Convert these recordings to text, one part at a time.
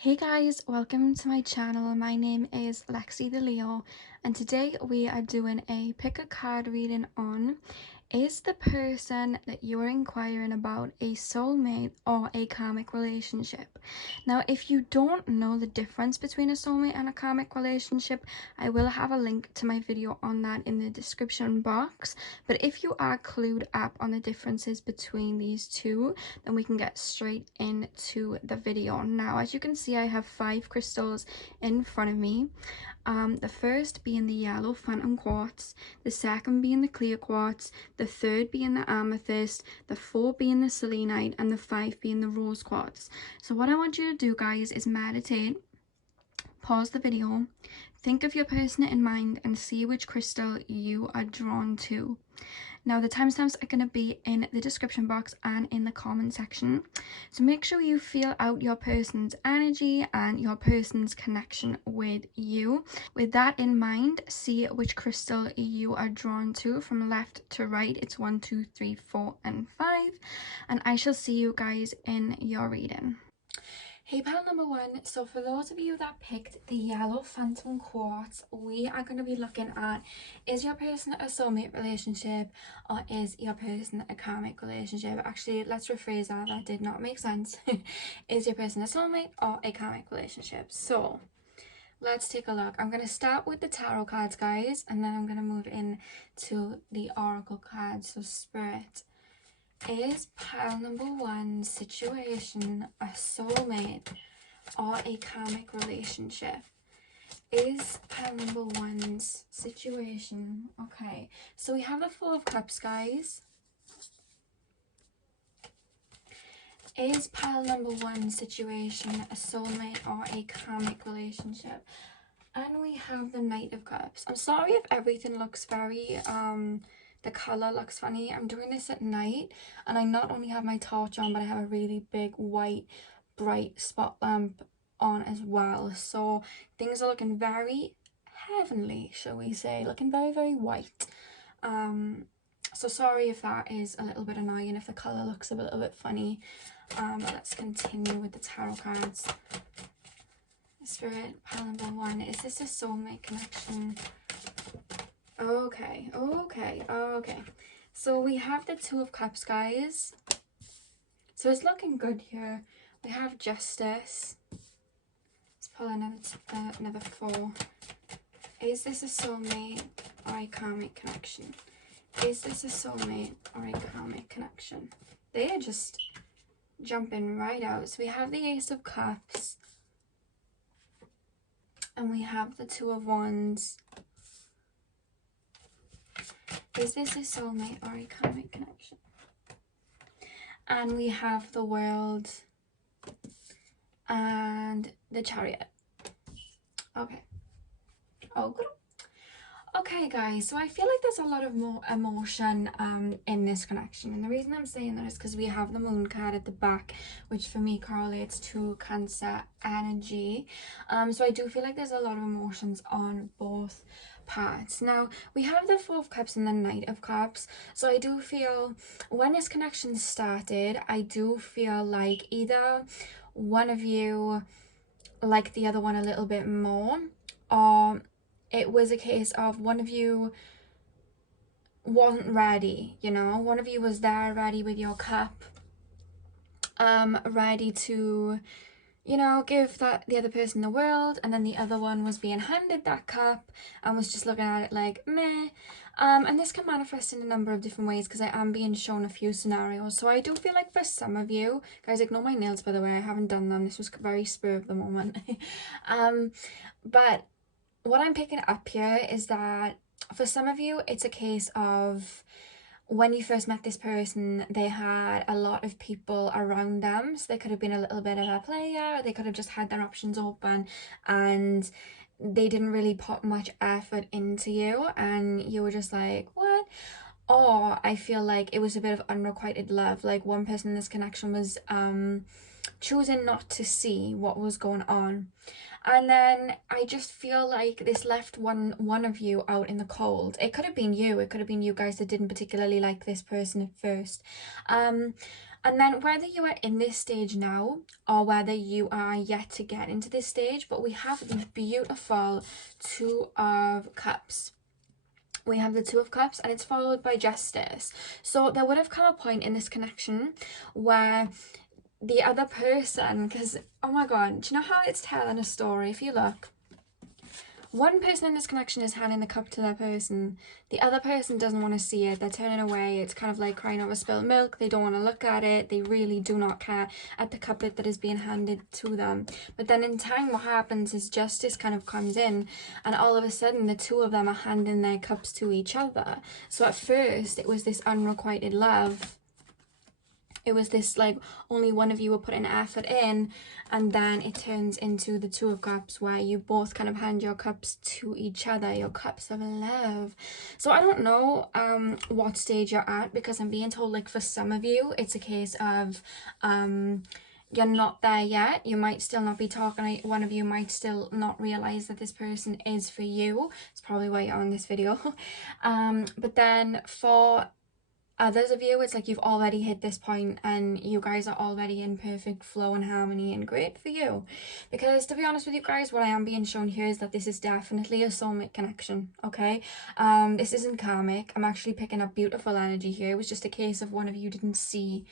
Hey guys, welcome to my channel. My name is Lexi The Leo, and today we are doing a pick a card reading on: is the person that you are inquiring about a soulmate or a karmic relationship? Now, if you don't know the difference between a soulmate and a karmic relationship, I will have a link to my video on that in the description box. But if you are clued up on the differences between these two, then we can get straight into the video. Now, as you can see, I have 5 crystals in front of me. The first being the yellow phantom quartz, the second being the clear quartz, the third being the amethyst, the 4 being the selenite, and the 5 being the rose quartz. So what I want you to do, guys, is meditate, pause the video, think of your person in mind, and see which crystal you are drawn to. Now, the timestamps are going to be in the description box and in the comment section. So make sure you feel out your person's energy and your person's connection with you. With that in mind, see which crystal you are drawn to from left to right. It's 1, 2, 3, 4, and 5. And I shall see you guys in your reading. Hey pal number 1, so for those of you that picked the yellow phantom quartz, we are going to be looking at, is your person a soulmate relationship or is your person a karmic relationship? Actually, let's rephrase that did not make sense. Is your person a soulmate or a karmic relationship? So let's take a look. I'm going to start with the tarot cards, guys, and then I'm going to move in to the oracle cards. So Spirit, is pile number 1's situation a soulmate or a karmic relationship? Is pile number 1's situation, okay, so we have the 4 of cups, guys. Is pile number 1's situation a soulmate or a karmic relationship? And we have the Knight of Cups. I'm sorry if everything looks very the color looks funny. I'm doing this at night and I not only have my torch on, but I have a really big white bright spot lamp on as well, so things are looking very heavenly, shall we say, looking very white. So sorry if that is a little bit annoying, if the color looks a little bit funny. But let's continue with the tarot cards. Spirit, pile number 1, is this a soulmate connection? Okay. So we have the 2 of cups, guys. So it's looking good here. We have justice. Let's pull another 4. Is this a soulmate or a karmic connection? Is this a soulmate or a karmic connection? They are just jumping right out. So we have the Ace of Cups. And we have the 2 of Wands. Is this a soulmate or a karmic connection? And we have the World and the Chariot. Okay. Oh, good. Okay, guys, so I feel like there's a lot of more emotion in this connection, and the reason I'm saying that is because we have the Moon card at the back, which for me correlates to Cancer energy. So I do feel like there's a lot of emotions on both parts. Now, we have the 4 of Cups and the Knight of Cups, so I do feel when this connection started, I do feel like either one of you liked the other one a little bit more, or it was a case of one of you wasn't ready, you know, one of you was there ready with your cup, ready to, you know, give the other person the world, and then the other one was being handed that cup and was just looking at it like meh. And this can manifest in a number of different ways because I am being shown a few scenarios. So I do feel like for some of you guys, ignore my nails, by the way, I haven't done them, this was very spur of the moment. But what I'm picking up here is that for some of you, it's a case of when you first met this person, they had a lot of people around them. So they could have been a little bit of a player, they could have just had their options open, and they didn't really put much effort into you, and you were just like, what? Or I feel like it was a bit of unrequited love, like one person in this connection was choosing not to see what was going on. And then I just feel like this left one of you out in the cold. It could have been you. It could have been you guys that didn't particularly like this person at first. And then whether you are in this stage now or whether you are yet to get into this stage, but we have the beautiful Two of Cups. We have the Two of Cups and it's followed by Justice. So there would have come a point in this connection where the other person, because oh my god, do you know how it's telling a story? If you look, one person in this connection is handing the cup to their person, the other person doesn't want to see it, they're turning away. It's kind of like crying over spilled milk. They don't want to look at it, they really do not care at the couplet that is being handed to them. But then in time, what happens is Justice kind of comes in, and all of a sudden the two of them are handing their cups to each other. So at first it was this unrequited love, it was this like only one of you were putting effort in, and then it turns into the Two of Cups where you both kind of hand your cups to each other, your cups of love. So I don't know what stage you're at, because I'm being told like for some of you it's a case of you're not there yet. You might still not be talking. One of you might still not realize that this person is for you. It's probably why you're on this video. But then for others of you, it's like you've already hit this point and you guys are already in perfect flow and harmony, and great for you. Because to be honest with you guys, what I am being shown here is that this is definitely a soulmate connection, okay? This isn't karmic. I'm actually picking up beautiful energy here. It was just a case of one of you didn't see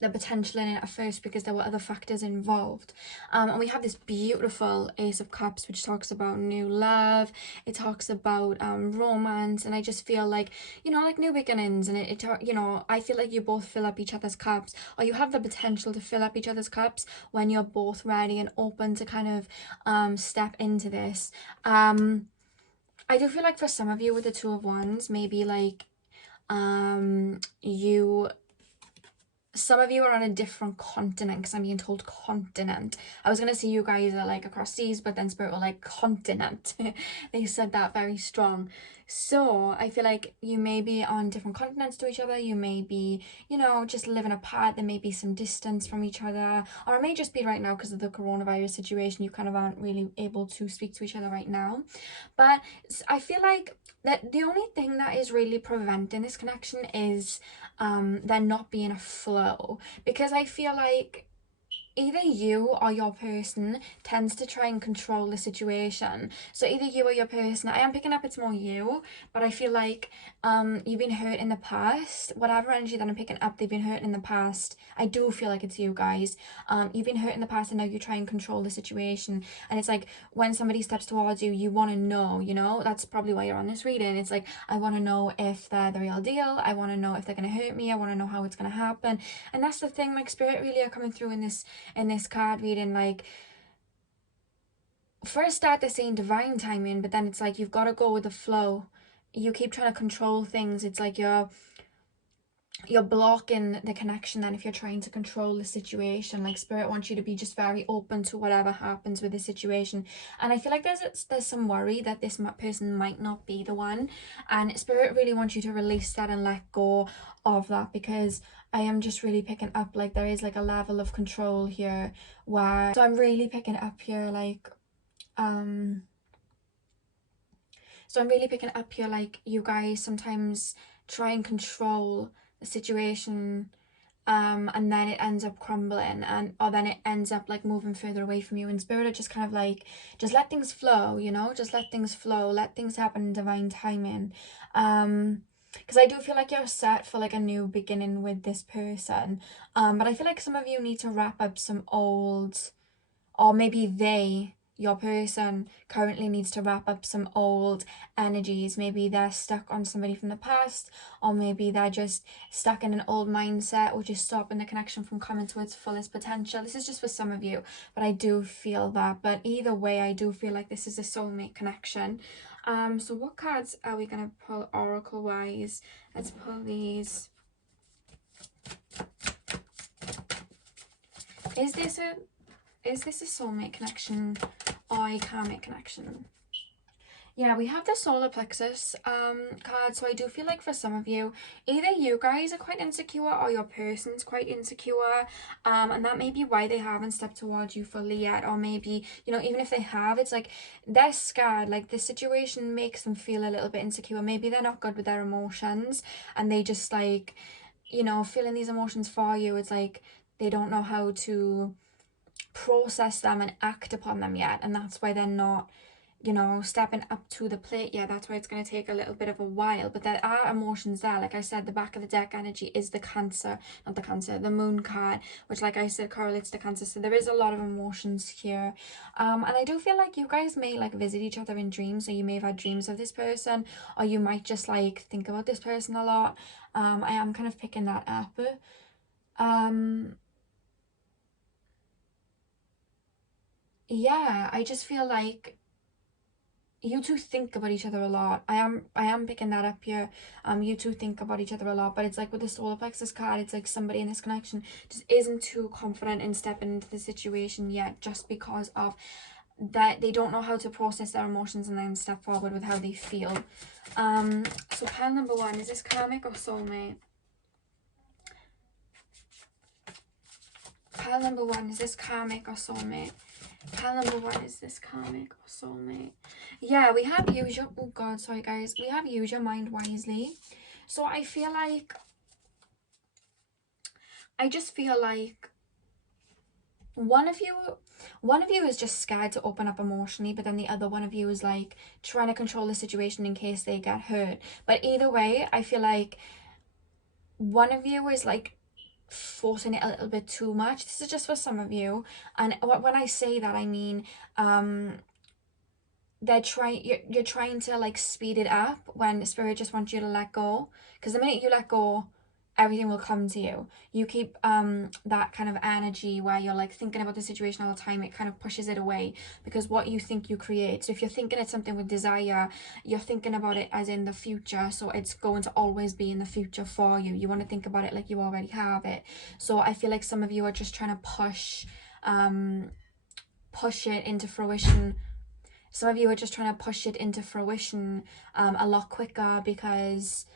the potential in it at first because there were other factors involved. And we have this beautiful Ace of Cups, which talks about new love. It talks about romance, and I just feel like, you know, like new beginnings. And you know, I feel like you both fill up each other's cups, or you have the potential to fill up each other's cups when you're both ready and open to kind of step into this. I do feel like for some of you with the Two of Wands, maybe like some of you are on a different continent, because I'm being told continent. I was going to say you guys are like across seas, but then Spirit were like continent. They said that very strong. So I feel like you may be on different continents to each other. You may be, you know, just living apart. There may be some distance from each other. Or it may just be right now because of the coronavirus situation, you kind of aren't really able to speak to each other right now. But I feel like that the only thing that is really preventing this connection is there not being a flow, because I feel like either you or your person tends to try and control the situation. So either you or your person, I am picking up it's more you, but I feel like you've been hurt in the past. Whatever energy that I'm picking up, they've been hurt in the past. I do feel like it's you guys. You've been hurt in the past, and now you try and control the situation. And it's like when somebody steps towards you, you want to know, you know, that's probably why you're on this reading. It's like, I want to know if they're the real deal. I want to know if they're going to hurt me. I want to know how it's going to happen. And that's the thing, like Spirit really are coming through in this card reading. Like, first start they're saying divine timing, but then it's like you've got to go with the flow. You keep trying to control things. It's like you're blocking the connection then if you're trying to control the situation. Like Spirit wants you to be just very open to whatever happens with the situation. And I feel like there's some worry that this person might not be the one, and Spirit really wants you to release that and let go of that, because I am just really picking up like there is like a level of control here where, so I'm really picking up here like so I'm really picking up here like you guys sometimes try and control the situation, and then it ends up crumbling, or then it ends up like moving further away from you. And Spirit are just kind of like, just let things flow, you know, just let things flow, let things happen in divine timing. Because I do feel like you're set for like a new beginning with this person, but I feel like some of you need to wrap up some old, or maybe your person currently needs to wrap up some old energies. Maybe they're stuck on somebody from the past, or maybe they're just stuck in an old mindset, which is stopping the connection from coming to its fullest potential. This is just for some of you, but I do feel that. But either way, I do feel like this is a soulmate connection. So what cards are we going to pull oracle wise? Let's pull these. Is this a soulmate connection or a karmic connection? Yeah, we have the solar plexus card. So I do feel like for some of you, either you guys are quite insecure or your person's quite insecure, and that may be why they haven't stepped towards you fully yet. Or maybe, you know, even if they have, it's like they're scared. Like the situation makes them feel a little bit insecure. Maybe they're not good with their emotions, and they just like, you know, feeling these emotions for you. It's like they don't know how to process them and act upon them yet, and that's why they're not, you know, stepping up to the plate. Yeah, that's why it's going to take a little bit of a while, but there are emotions there. Like I said, the back of the deck energy is the Cancer, not the Cancer, the Moon card, which, like I said, correlates to Cancer. So there is a lot of emotions here, and I do feel like you guys may like visit each other in dreams. So you may have had dreams of this person, or you might just like think about this person a lot. I am kind of picking that up. Yeah, I just feel like you two think about each other a lot. I am picking that up here. You two think about each other a lot, but it's like with the solar plexus card, it's like somebody in this connection just isn't too confident in stepping into the situation yet, just because of that they don't know how to process their emotions and then step forward with how they feel. So pile number one, is this karmic or soulmate? Pile number one, is this karmic or soulmate? Pile number one, is this karmic or soulmate? Yeah, we have use your, oh god, sorry guys, we have use your mind wisely. So I feel like, I just feel like one of you is just scared to open up emotionally, but then the other one of you is like trying to control the situation in case they get hurt. But either way, I feel like one of you is like forcing it a little bit too much. This is just for some of you, and when I say that, I mean you're trying to like speed it up when spirit just wants you to let go, because the minute you let go, everything will come to you. You keep that kind of energy where you're like thinking about the situation all the time, it kind of pushes it away, because what you think you create. So if you're thinking it's something with desire, you're thinking about it as in the future, so it's going to always be in the future for you. You want to think about it like you already have it. So I feel like some of you are just trying to push it into fruition. Some of you are just trying to push it into fruition a lot quicker, because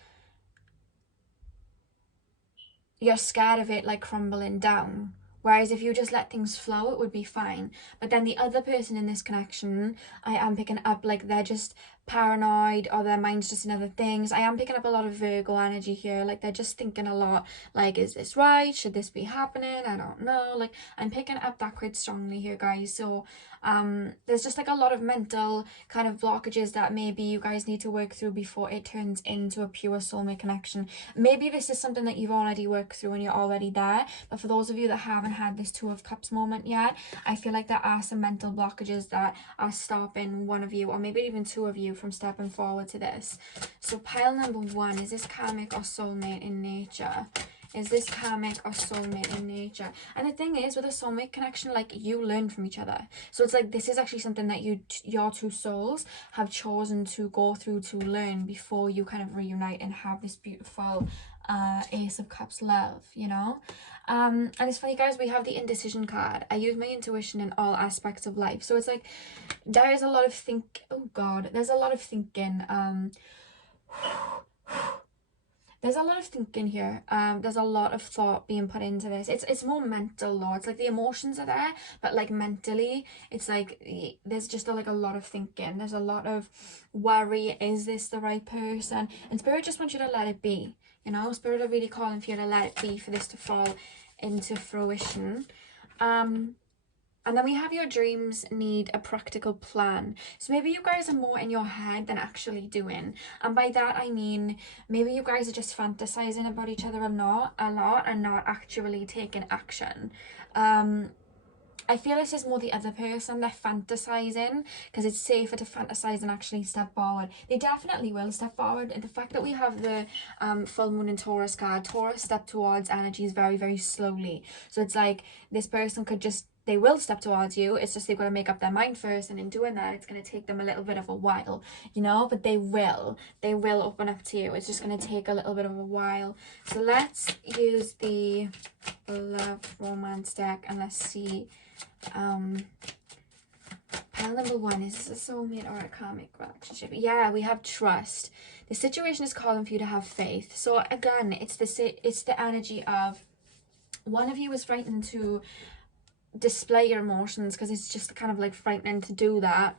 you're scared of it like crumbling down. Whereas if you just let things flow, it would be fine. But then the other person in this connection, I am picking up like they're just paranoid, or their mind's just in other things. I am picking up a lot of Virgo energy here. Like they're just thinking a lot, like, is this right? Should this be happening? I don't know. Like I'm picking up that quite strongly here, guys. So there's just like a lot of mental kind of blockages that maybe you guys need to work through before it turns into a pure soulmate connection. Maybe this is something that you've already worked through and you're already there, but for those of you that haven't had this Two of Cups moment yet, I feel like there are some mental blockages that are stopping one of you, or maybe even two of you, from stepping forward to this. So pile number one, is this karmic or soulmate in nature? Is this karmic or soulmate in nature? And the thing is, with a soulmate connection, like, you learn from each other. So it's like this is actually something that your two souls have chosen to go through to learn before you kind of reunite and have this beautiful Ace of Cups love, you know? And it's funny, guys, we have the indecision card. I use my intuition in all aspects of life. So it's like there is a lot of there's a lot of thinking. There's a lot of thinking here. There's a lot of thought being put into this. It's more mental though. It's like the emotions are there, but like mentally, it's like there's just like a lot of thinking. There's a lot of worry. Is this the right person? And Spirit just wants you to let it be. You know, Spirit are really calling for you to let it be, for this to fall into fruition. And then we have your dreams need a practical plan. So maybe you guys are more in your head than actually doing. And by that, I mean, maybe you guys are just fantasizing about each other a lot and not actually taking action. I feel this is more the other person. They're fantasizing because it's safer to fantasize than actually step forward. They definitely will step forward. And the fact that we have the full moon in Taurus card, Taurus step towards energies very, very slowly. So it's like this person could just, they will step towards you. It's just they've got to make up their mind first, and in doing that, it's going to take them a little bit of a while, you know, but they will open up to you. It's just going to take a little bit of a while. So let's use the love romance deck and let's see. Pile number one, is this a soulmate or a karmic relationship? Yeah, we have trust. The situation is calling for you to have faith. So again, it's the energy of one of you is frightened to display your emotions because it's just kind of like frightening to do that.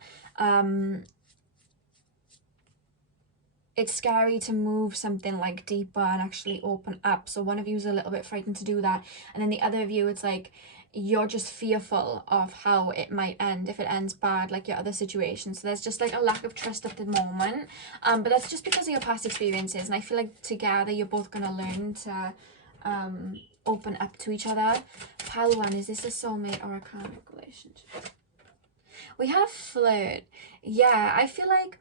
it's scary to move something like deeper and actually open up. So one of you is a little bit frightened to do that, and then the other of you, it's like you're just fearful of how it might end, if it ends bad like your other situation. So there's just like a lack of trust at the moment, but that's just because of your past experiences, and I feel like together you're both gonna learn to open up to each other. Pile 1, is this a soulmate or a karmic relationship? We have flirt. Yeah, I feel like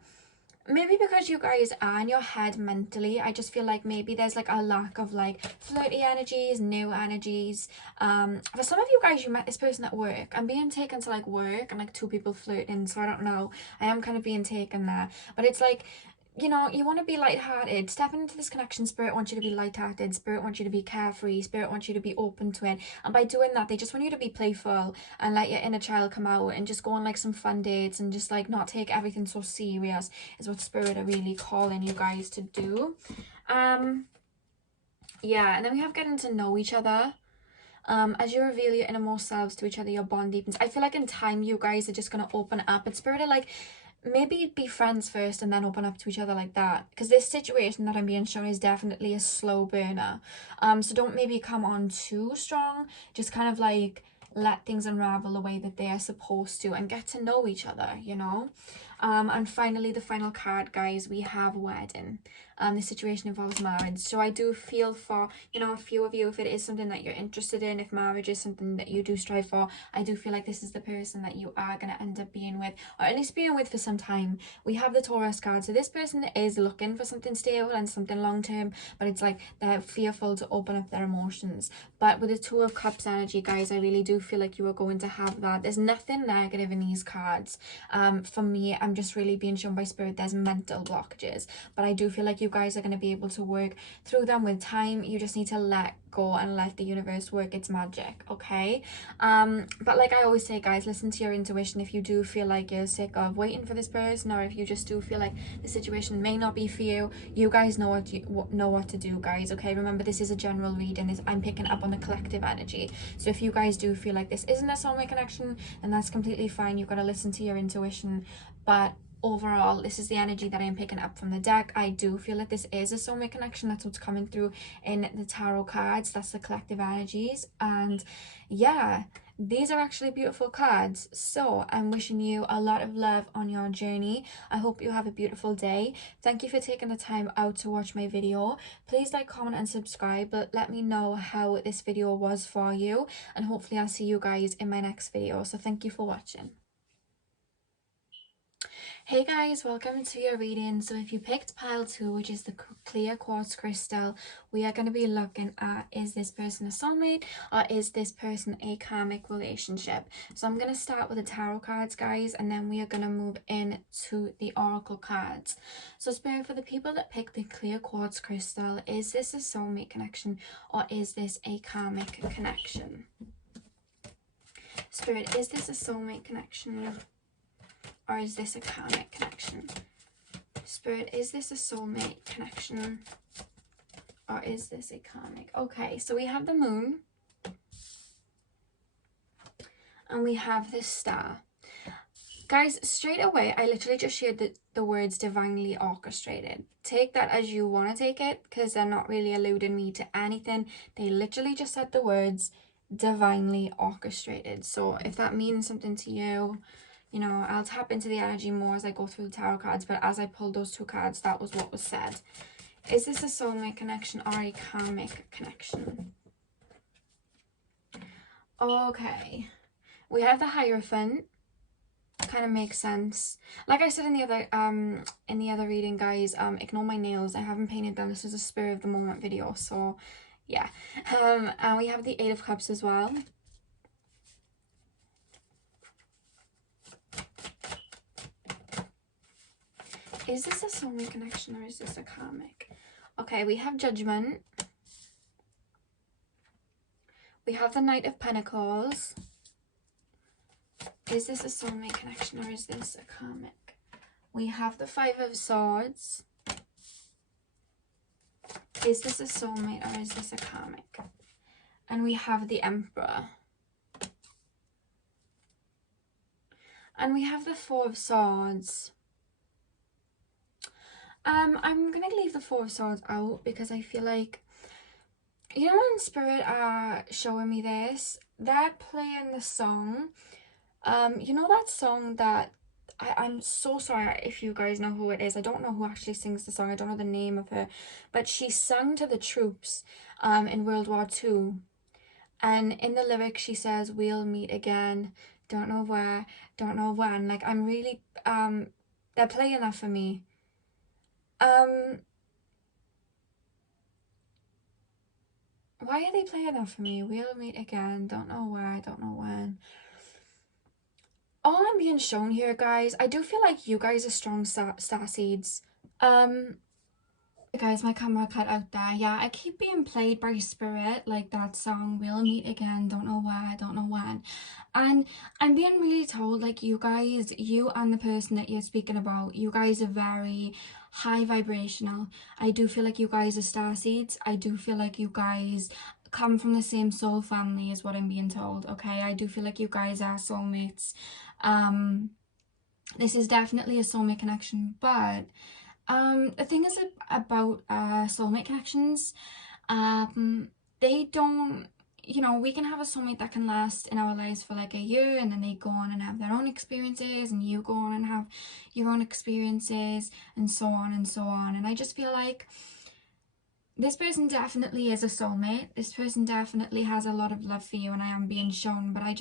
maybe because you guys are in your head mentally, I just feel like maybe there's like a lack of like flirty energies, new energies. For some of you guys, you met this person at work. I'm being taken to like work and like 2 people flirting, so I don't know. I am kind of being taken there, but it's like, you know, you want to be lighthearted. Stepping into this connection, Spirit wants you to be lighthearted. Spirit wants you to be carefree. Spirit wants you to be open to it. And by doing that, they just want you to be playful and let your inner child come out and just go on like some fun dates and just like not take everything so serious, is what Spirit are really calling you guys to do. Yeah, and then we have getting to know each other. As you reveal your innermost selves to each other, your bond deepens. I feel like in time you guys are just gonna open up. But Spirit are like, maybe be friends first and then open up to each other like that, because this situation that I'm being shown is definitely a slow burner. So don't maybe come on too strong, just kind of like let things unravel the way that they are supposed to and get to know each other, you know. And finally, the final card, guys, we have wedding. This situation involves marriage, so I do feel for, you know, a few of you, if it is something that you're interested in, if marriage is something that you do strive for, I do feel like this is the person that you are going to end up being with, or at least being with for some time. We have the Taurus card, so this person is looking for something stable and something long-term, but it's like they're fearful to open up their emotions. But with the 2 of Cups energy, guys, I really do feel like you are going to have that. There's nothing negative in these cards. For me, I'm just really being shown by Spirit there's mental blockages, but I do feel like you guys are going to be able to work through them with time. You just need to let go and let the universe work its magic, okay? But like I always say, guys, listen to your intuition. If you do feel like you're sick of waiting for this person, or if you just do feel like the situation may not be for you, you guys know what to do, guys, okay? Remember, this is a general reading. I'm picking up on the collective energy, so if you guys do feel like this isn't a soulmate connection, then that's completely fine. You've got to listen to your intuition. But overall, this is the energy that I'm picking up from the deck. I do feel that this is a soulmate connection. That's what's coming through in the tarot cards. That's the collective energies. And yeah, these are actually beautiful cards. So I'm wishing you a lot of love on your journey. I hope you have a beautiful day. Thank you for taking the time out to watch my video. Please like, comment and subscribe, but let me know how this video was for you, and hopefully I'll see you guys in my next video. So thank you for watching. Hey guys, welcome to your reading. So if you picked pile 2, which is the clear quartz crystal, we are going to be looking at, is this person a soulmate or is this person a karmic relationship? So I'm going to start with the tarot cards, guys, and then we are going to move into the oracle cards. So Spirit, for the people that picked the clear quartz crystal, is this a soulmate connection or is this a karmic connection? Spirit, is this a soulmate connection or is this a karmic connection? Spirit, is this a soulmate connection or is this a karmic? Okay, so we have the moon and we have the star. Guys, straight away, I literally just shared the words divinely orchestrated. Take that as you want to take it, because they're not really alluding me to anything. They literally just said the words divinely orchestrated. So if that means something to you, you know, I'll tap into the energy more as I go through the tarot cards, but as I pulled those 2 cards, that was what was said. Is this a soulmate connection or a karmic connection? Okay. We have the Hierophant. Kind of makes sense. Like I said in the other reading, guys, ignore my nails. I haven't painted them. This is a spur of the moment video, so yeah. And we have the 8 of Cups as well. Is this a soulmate connection or is this a karmic? Okay, we have Judgment. We have the Knight of Pentacles. Is this a soulmate connection or is this a karmic? We have the 5 of Swords. Is this a soulmate or is this a karmic? And we have the Emperor. And we have the 4 of Swords. I'm gonna leave the Four of Swords out because I feel like, you know, when Spirit are showing me this, they're playing the song. You know that song that I'm so sorry if you guys know who it is. I don't know who actually sings the song. I don't know the name of her, but she sung to the troops in World War II. And in the lyrics she says, "We'll meet again. Don't know where, don't know when." Like, I'm really they're playing that for me. Um Why are they playing that for me? We'll meet again. Don't know where, don't know when. All I'm being shown here, guys, I do feel like you guys are strong star seeds. Guys, my camera cut out there. Yeah, I keep being played by Spirit, like that song, "We'll meet again, don't know where, don't know when." And I'm being really told, like, you guys, you and the person that you're speaking about, you guys are very high vibrational. I do feel like you guys are star seeds. I do feel like you guys come from the same soul family, is what I'm being told, okay? I do feel like you guys are soulmates. This is definitely a soulmate connection, but the thing is about soulmate connections, they don't, you know, we can have a soulmate that can last in our lives for like a year, and then they go on and have their own experiences, and you go on and have your own experiences, and so on and so on. And I just feel like this person definitely is a soulmate. This person definitely has a lot of love for you, and I am being shown, but I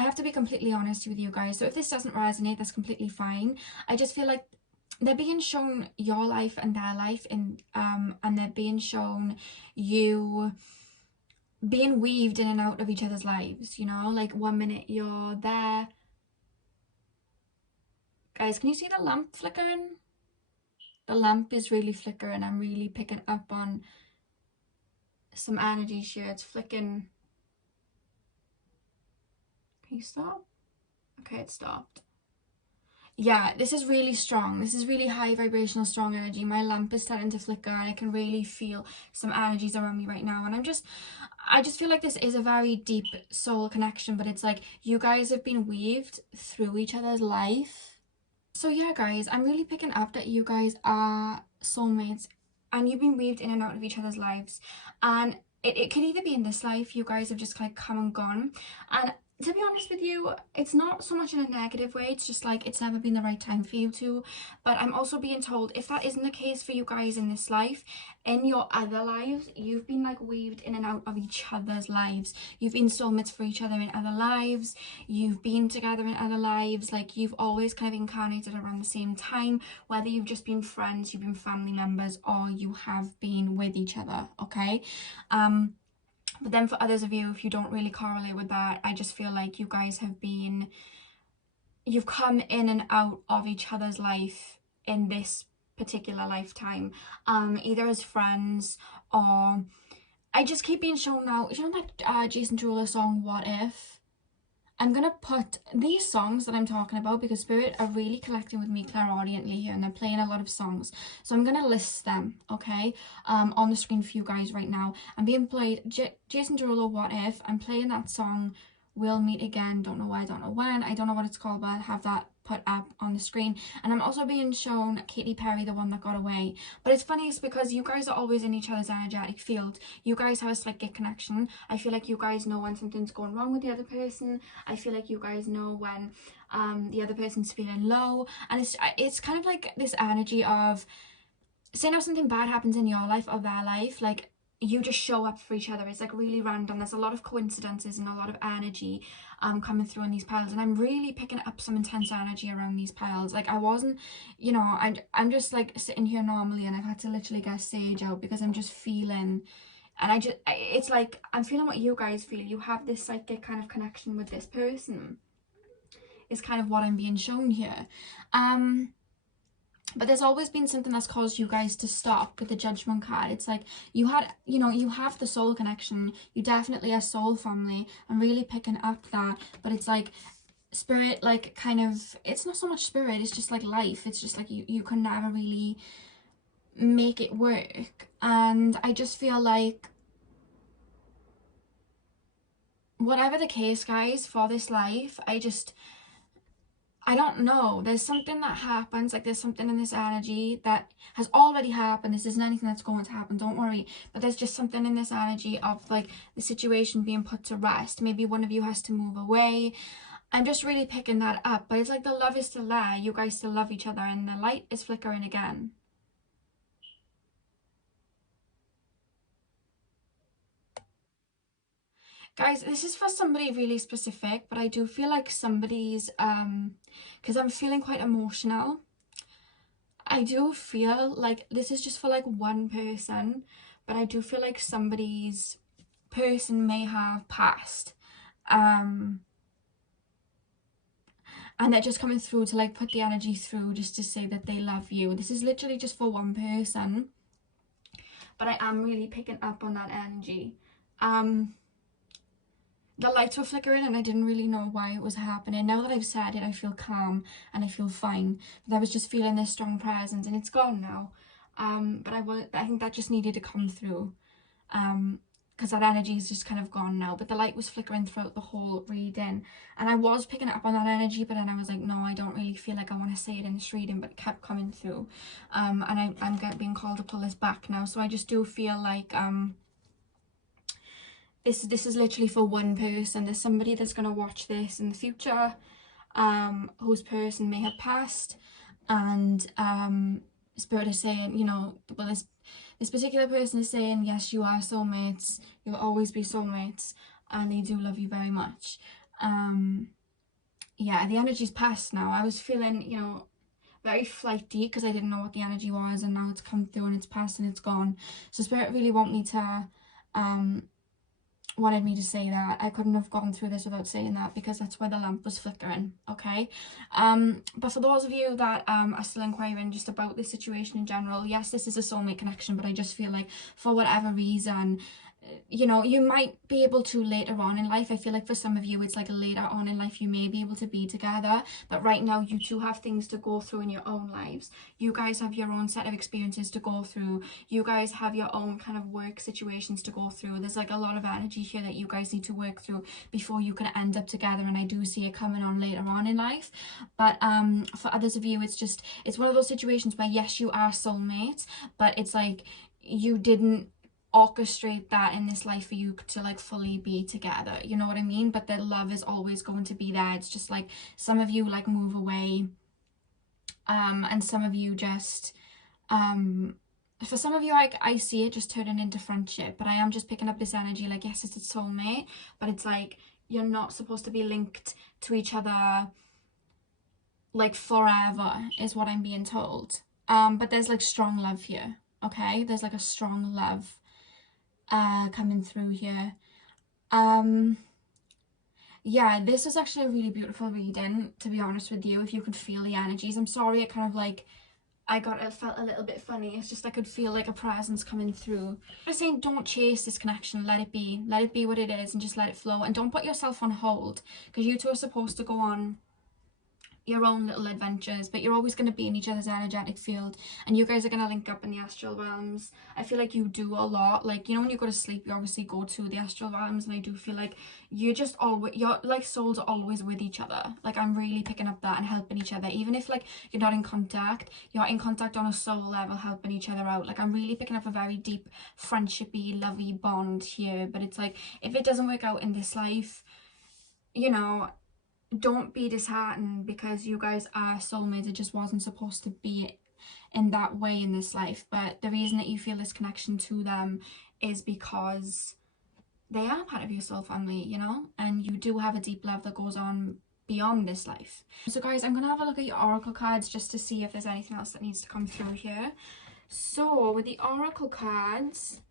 have to be completely honest with you guys. So if this doesn't resonate, that's completely fine. I just feel like they're being shown your life and their life, and they're being shown you being weaved in and out of each other's lives, you know? Like, one minute you're there. Guys, can you see the lamp flickering? The lamp is really flickering. I'm really picking up on some energy here. It's flicking. Can you stop? Okay, it stopped. Yeah, this is really strong. This is really high vibrational, strong energy. My lamp is starting to flicker, and I can really feel some energies around me right now. And I just feel like this is a very deep soul connection, but it's like you guys have been weaved through each other's life. So yeah, guys, I'm really picking up that you guys are soulmates, and you've been weaved in and out of each other's lives. And it could either be in this life, you guys have just like come and gone. And to be honest with you, it's not so much in a negative way. It's just like it's never been the right time for you to. But I'm also being told, if that isn't the case for you guys in this life, in your other lives, you've been like weaved in and out of each other's lives. You've been soulmates for each other in other lives. You've been together in other lives. Like, you've always kind of incarnated around the same time, whether you've just been friends, you've been family members, or you have been with each other, okay? But then for others of you, if you don't really correlate with that, I just feel like you guys have been, you've come in and out of each other's life in this particular lifetime, either as friends, or I just keep being shown now, you know that Jason Derulo song, "What If"? I'm gonna put these songs that I'm talking about, because Spirit are really connecting with me clairaudiently here, and they're playing a lot of songs, so I'm gonna list them, okay, on the screen for you guys right now. I'm being played Jason Derulo, "What If." I'm playing that song, "We'll Meet Again, don't know why, don't know when." I don't know what it's called, but I'll have that put up on the screen. And I'm also being shown Katy Perry, "The One That Got Away." But it's funny, it's because you guys are always in each other's energetic field. You guys have a psychic connection. I feel like you guys know when something's going wrong with the other person. I feel like you guys know when the other person's feeling low. And it's kind of like this energy of, say now something bad happens in your life or their life, like, you just show up for each other. It's like really random. There's a lot of coincidences and a lot of energy coming through on these piles, and I'm really picking up some intense energy around these piles. Like, I wasn't, you know, I'm just like sitting here normally, and I've had to literally get sage out because I'm just feeling, and it's like I'm feeling what you guys feel. You have this psychic kind of connection with this person, is kind of what I'm being shown here. But there's always been something that's caused you guys to stop with the Judgment card. It's like you had, you know, you have the soul connection. You definitely are soul family. I'm really picking up that. But it's like Spirit, like, kind of, it's not so much Spirit, it's just like life. It's just like you can never really make it work. And I just feel like, whatever the case, guys, for this life, I don't know, there's something that happens, like there's something in this energy that has already happened. This isn't anything that's going to happen, don't worry, but there's just something in this energy of like the situation being put to rest. Maybe one of you has to move away. I'm just really picking that up, but it's like the love is still there, you guys still love each other, and the light is flickering again. Guys, this is for somebody really specific, but I do feel like somebody's, because I'm feeling quite emotional. I do feel like this is just for like one person, but I do feel like somebody's person may have passed. And they're just coming through to like put the energy through just to say that they love you. This is literally just for one person, but I am really picking up on that energy. The lights were flickering and I didn't really know why it was happening. Now that I've said it, I feel calm and I feel fine. But I was just feeling this strong presence, and it's gone now. But I think that just needed to come through. Because that energy is just kind of gone now. But the light was flickering throughout the whole reading. And I was picking up on that energy, but then I was like, no, I don't really feel like I want to say it in this reading, but it kept coming through. And I'm being called to pull this back now. So I just do feel like this is literally for one person. There's somebody that's going to watch this in the future, whose person may have passed, and Spirit is saying, you know, well, this particular person is saying, yes, you are soulmates, you'll always be soulmates, and they do love you very much. Yeah, the energy's passed now. I was feeling, you know, very flighty because I didn't know what the energy was, and now it's come through and it's passed and it's gone. So Spirit really wanted me to say that. I couldn't have gone through this without saying that, because that's where the lamp was flickering, okay? But for those of you that are still inquiring just about this situation in general, yes, this is a soulmate connection, but I just feel like for whatever reason, you know, you might be able to later on in life. I feel like for some of you it's like later on in life you may be able to be together, but right now you two have things to go through in your own lives. You guys have your own set of experiences to go through. You guys have your own kind of work situations to go through. There's like a lot of energy here that you guys need to work through before you can end up together, and I do see it coming on later on in life. But for others of you, it's one of those situations where yes, you are soulmates, but it's like you didn't orchestrate that in this life for you to like fully be together, you know what I mean? But the love is always going to be there. It's just like some of you like move away, and some of you just for some of you I see it just turning into friendship. But I am just picking up this energy like, yes, it's a soulmate, but it's like you're not supposed to be linked to each other like forever is what I'm being told. But there's like strong love here, okay? There's like a strong love coming through here. Yeah, this was actually a really beautiful reading, to be honest with you. If you could feel the energies, I'm sorry it kind of like it felt a little bit funny. It's just I could feel like a presence coming through. I'm saying don't chase this connection, let it be what it is, and just let it flow, and don't put yourself on hold, because you two are supposed to go on your own little adventures, but you're always going to be in each other's energetic field, and you guys are going to link up in the astral realms. I feel like you do a lot, like, you know, when you go to sleep you obviously go to the astral realms, and I do feel like you just always, your like souls are always with each other. Like I'm really picking up that, and helping each other, even if like you're not in contact, you're in contact on a soul level, helping each other out. Like I'm really picking up a very deep friendshipy lovey bond here. But it's like if it doesn't work out in this life, you know, don't be disheartened, because you guys are soulmates. It just wasn't supposed to be in that way in this life. But the reason that you feel this connection to them is because they are part of your soul family, you know, and you do have a deep love that goes on beyond this life. So guys, I'm gonna have a look at your oracle cards just to see if there's anything else that needs to come through here. So with the oracle cards,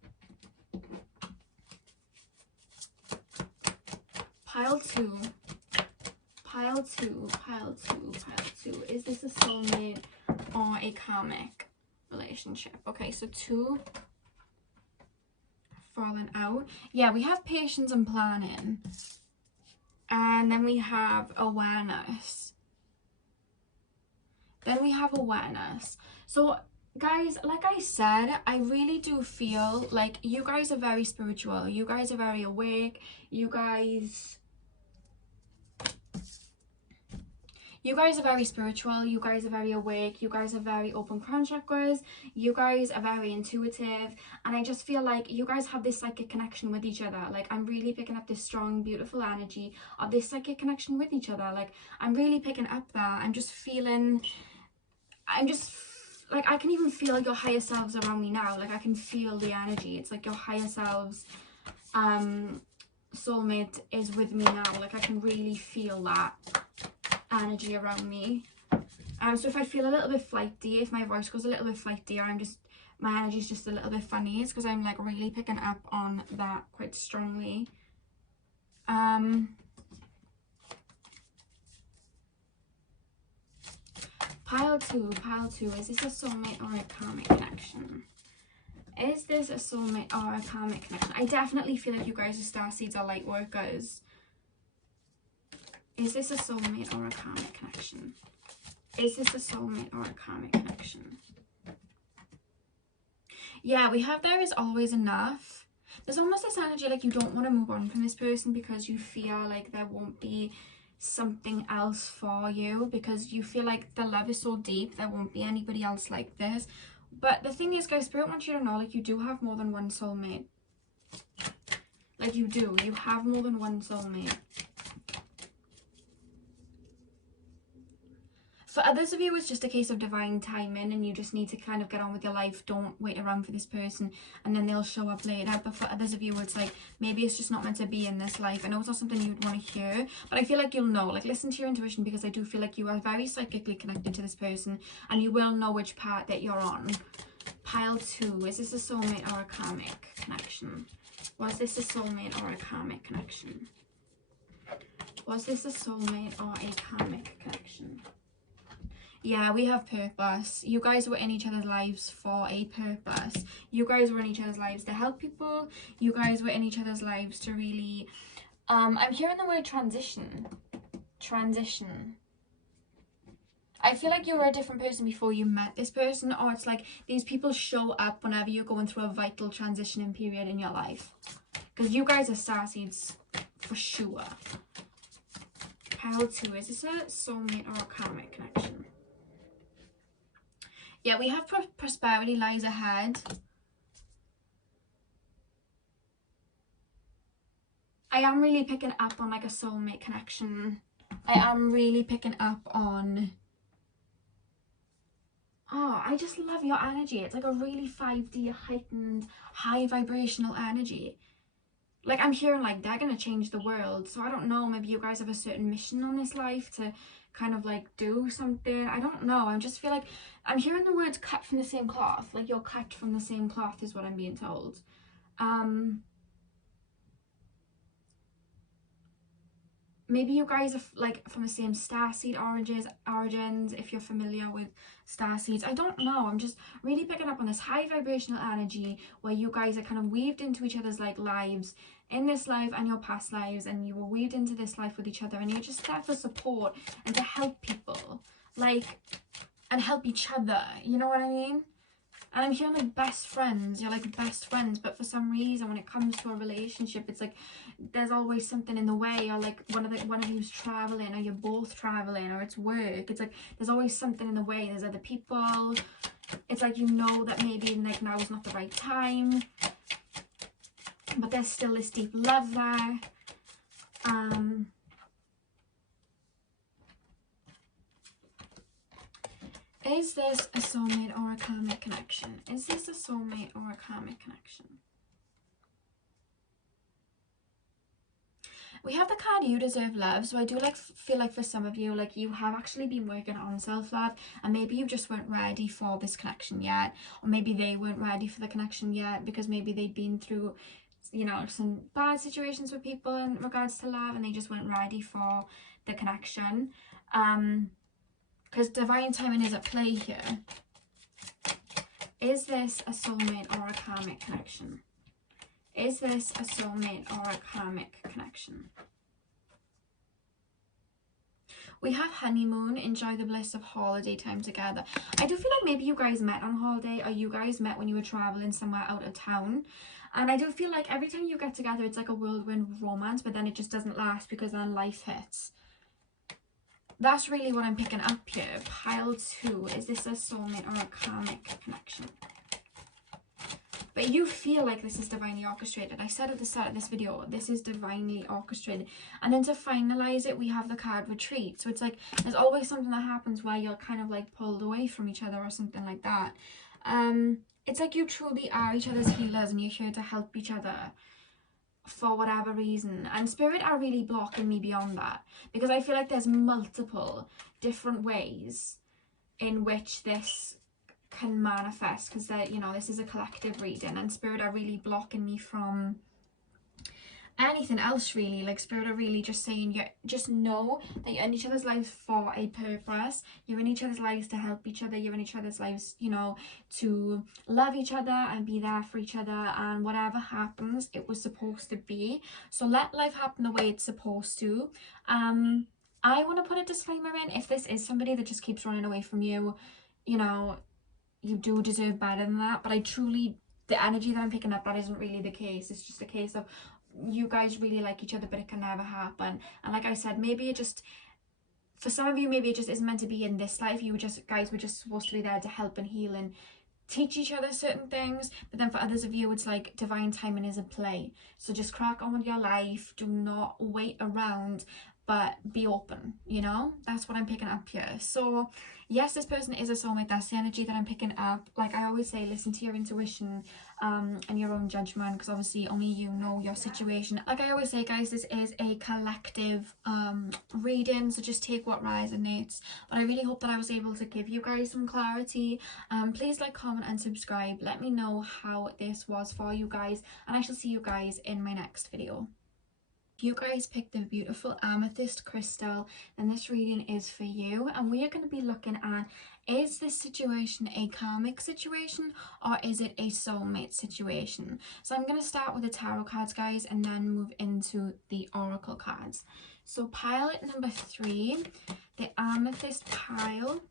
pile two. Pile two. Is this a soulmate or a karmic relationship? Okay, so two falling out. Yeah, we have patience and planning. And then we have awareness. So guys, like I said, I really do feel like you guys are very spiritual. You guys are very awake. You guys You guys are very spiritual, you guys are very awake, you guys are very open crown chakras, you guys are very intuitive, and I just feel like you guys have this psychic connection with each other. Like, I'm really picking up this strong, beautiful energy of this psychic connection with each other. Like, I'm really picking up that. I'm just like, I can even feel your higher selves around me now. Like, I can feel the energy. It's like your higher selves, soulmate is with me now. Like, I can really feel that energy around me. So if I feel a little bit flighty, if my voice goes a little bit flighty, or my energy is just a little bit funny, it's because I'm like really picking up on that quite strongly. Pile two, is this a soulmate or a karmic connection? Is this a soulmate or a karmic connection? I definitely feel like you guys are starseeds or light workers. Is this a soulmate or a karmic connection? Is this a soulmate or a karmic connection? Yeah, we have there is always enough. There's almost this energy like you don't want to move on from this person because you feel like there won't be something else for you, because you feel like the love is so deep, there won't be anybody else like this. But the thing is, guys, Spirit wants you to know, like, you do have more than one soulmate. Like, you do. You have more than one soulmate. For others of you, it's just a case of divine timing and you just need to kind of get on with your life. Don't wait around for this person and then they'll show up later. But for others of you, it's like, maybe it's just not meant to be in this life. I know it's not something you'd want to hear, but I feel like you'll know. Like, listen to your intuition, because I do feel like you are very psychically connected to this person and you will know which part that you're on. Pile two, is this a soulmate or a karmic connection? Was this a soulmate or a karmic connection? Was this a soulmate or a karmic connection? Yeah, we have purpose. You guys were in each other's lives for a purpose. You guys were in each other's lives to help people. You guys were in each other's lives to really... I'm hearing the word transition. Transition. I feel like you were a different person before you met this person, or it's like these people show up whenever you're going through a vital transitioning period in your life. Because you guys are starseeds for sure. Pile two, is this a soulmate or a karmic connection? Yeah, we have prosperity lies ahead. I am really picking up on like a soulmate connection. I am really picking up on... Oh, I just love your energy. It's like a really 5D heightened, high vibrational energy. Like, I'm hearing like they're going to change the world. So I don't know, maybe you guys have a certain mission on this life to kind of like do something. I don't know. I just feel like I'm hearing the words cut from the same cloth. Like, you're cut from the same cloth is what I'm being told. Maybe you guys are like from the same starseed origins, if you're familiar with starseeds. I don't know. I'm just really picking up on this high vibrational energy where you guys are kind of weaved into each other's like lives in this life and your past lives, and you were weaved into this life with each other, and you're just there for support and to help people, like, and help each other. You know what I mean? And I'm hearing like best friends. You're like best friends, but for some reason when it comes to a relationship, it's like there's always something in the way, or like one of you's traveling, or you're both traveling, or it's work. It's like there's always something in the way. There's other people. It's like, you know that maybe like now is not the right time, but there's still this deep love there. Is this a soulmate or a karmic connection? Is this a soulmate or a karmic connection? We have the card You Deserve Love. So I do like feel like for some of you, like, you have actually been working on self-love, and maybe you just weren't ready for this connection yet, or maybe they weren't ready for the connection yet because maybe they'd been through, you know, some bad situations with people in regards to love, and they just weren't ready for the connection. Because divine timing is at play here. Is this a soulmate or a karmic connection? Is this a soulmate or a karmic connection? We have honeymoon, enjoy the bliss of holiday time together. I do feel like maybe you guys met on holiday, or you guys met when you were traveling somewhere out of town. And I do feel like every time you get together, it's like a whirlwind romance, but then it just doesn't last because then life hits. that's really what I'm picking up here. Pile 2, is this a soulmate or a karmic connection? But you feel like this is divinely orchestrated. I said at the start of this video, this is divinely orchestrated. And then to finalize it, we have the card retreat. So it's like, there's always something that happens where you're kind of like pulled away from each other or something like that. It's like you truly are each other's healers and you're here to help each other for whatever reason. And Spirit are really blocking me beyond that, because I feel like there's multiple different ways in which this can manifest, because you know, this is a collective reading, and Spirit are really blocking me from anything else really. Like Spirit are really just saying, you just know that you're in each other's lives for a purpose. You're in each other's lives to help each other. You're in each other's lives, you know, to love each other and be there for each other, and whatever happens, it was supposed to be. So let life happen the way it's supposed to. I want to put a disclaimer in, if this is somebody that just keeps running away from you, you know, you do deserve better than that. But I truly, the energy that I'm picking up, that isn't really the case. It's just a case of you guys really like each other, but it can never happen. And like I said, maybe it just, for some of you, maybe it just isn't meant to be in this life. You were just, guys were just supposed to be there to help and heal and teach each other certain things. But then for others of you, it's like divine timing is a play. So just crack on with your life. Do not wait around, but be open, you know. That's what I'm picking up here. So yes, this person is a soulmate. That's the energy that I'm picking up. Like I always say, listen to your intuition and your own judgment, because obviously only you know your situation. Like I always say, guys, this is a collective reading, so just take what resonates. But I really hope that I was able to give you guys some clarity. Please like, comment and subscribe. Let me know how this was for you guys, and I shall see you guys in my next video. If you guys picked the beautiful amethyst crystal, then this reading is for you, and we are going to be looking at, is this situation a karmic situation or is it a soulmate situation? So I'm going to start with the tarot cards, guys, and then move into the oracle cards. So pile number 3, the amethyst pile.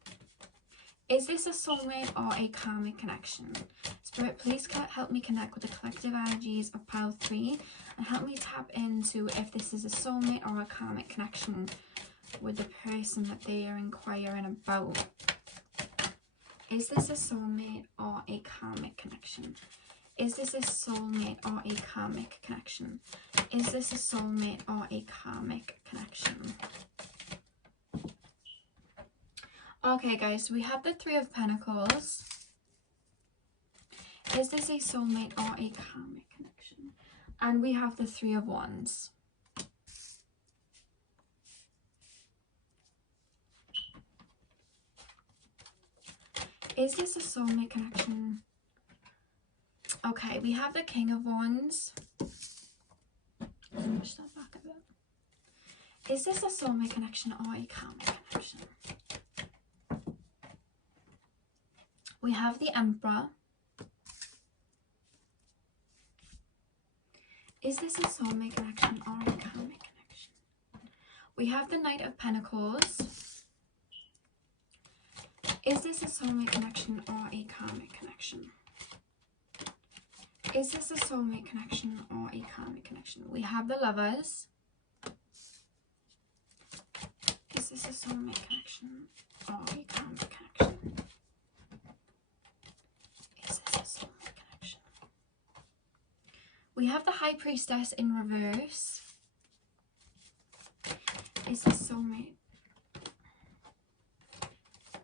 Is this a soulmate or a karmic connection? Spirit, please help me connect with the collective energies of pile 3 and help me tap into if this is a soulmate or a karmic connection with the person that they are inquiring about. Is this a soulmate or a karmic connection? Is this a soulmate or a karmic connection? Is this a soulmate or a karmic connection? Okay, guys, so we have the 3 of Pentacles. Is this a soulmate or a karmic connection? And we have the 3 of Wands. Is this a soulmate connection? Okay, we have the King of Wands. Push that back a bit. Is this a soulmate connection or a karmic connection? We have the Emperor. Is this a soulmate connection or a karmic connection? We have the Knight of Pentacles. Is this a soulmate connection or a karmic connection? Is this a soulmate connection or a karmic connection? We have the Lovers. Is this a soulmate connection or a karmic connection? We have the High Priestess in reverse. Is this soulmate?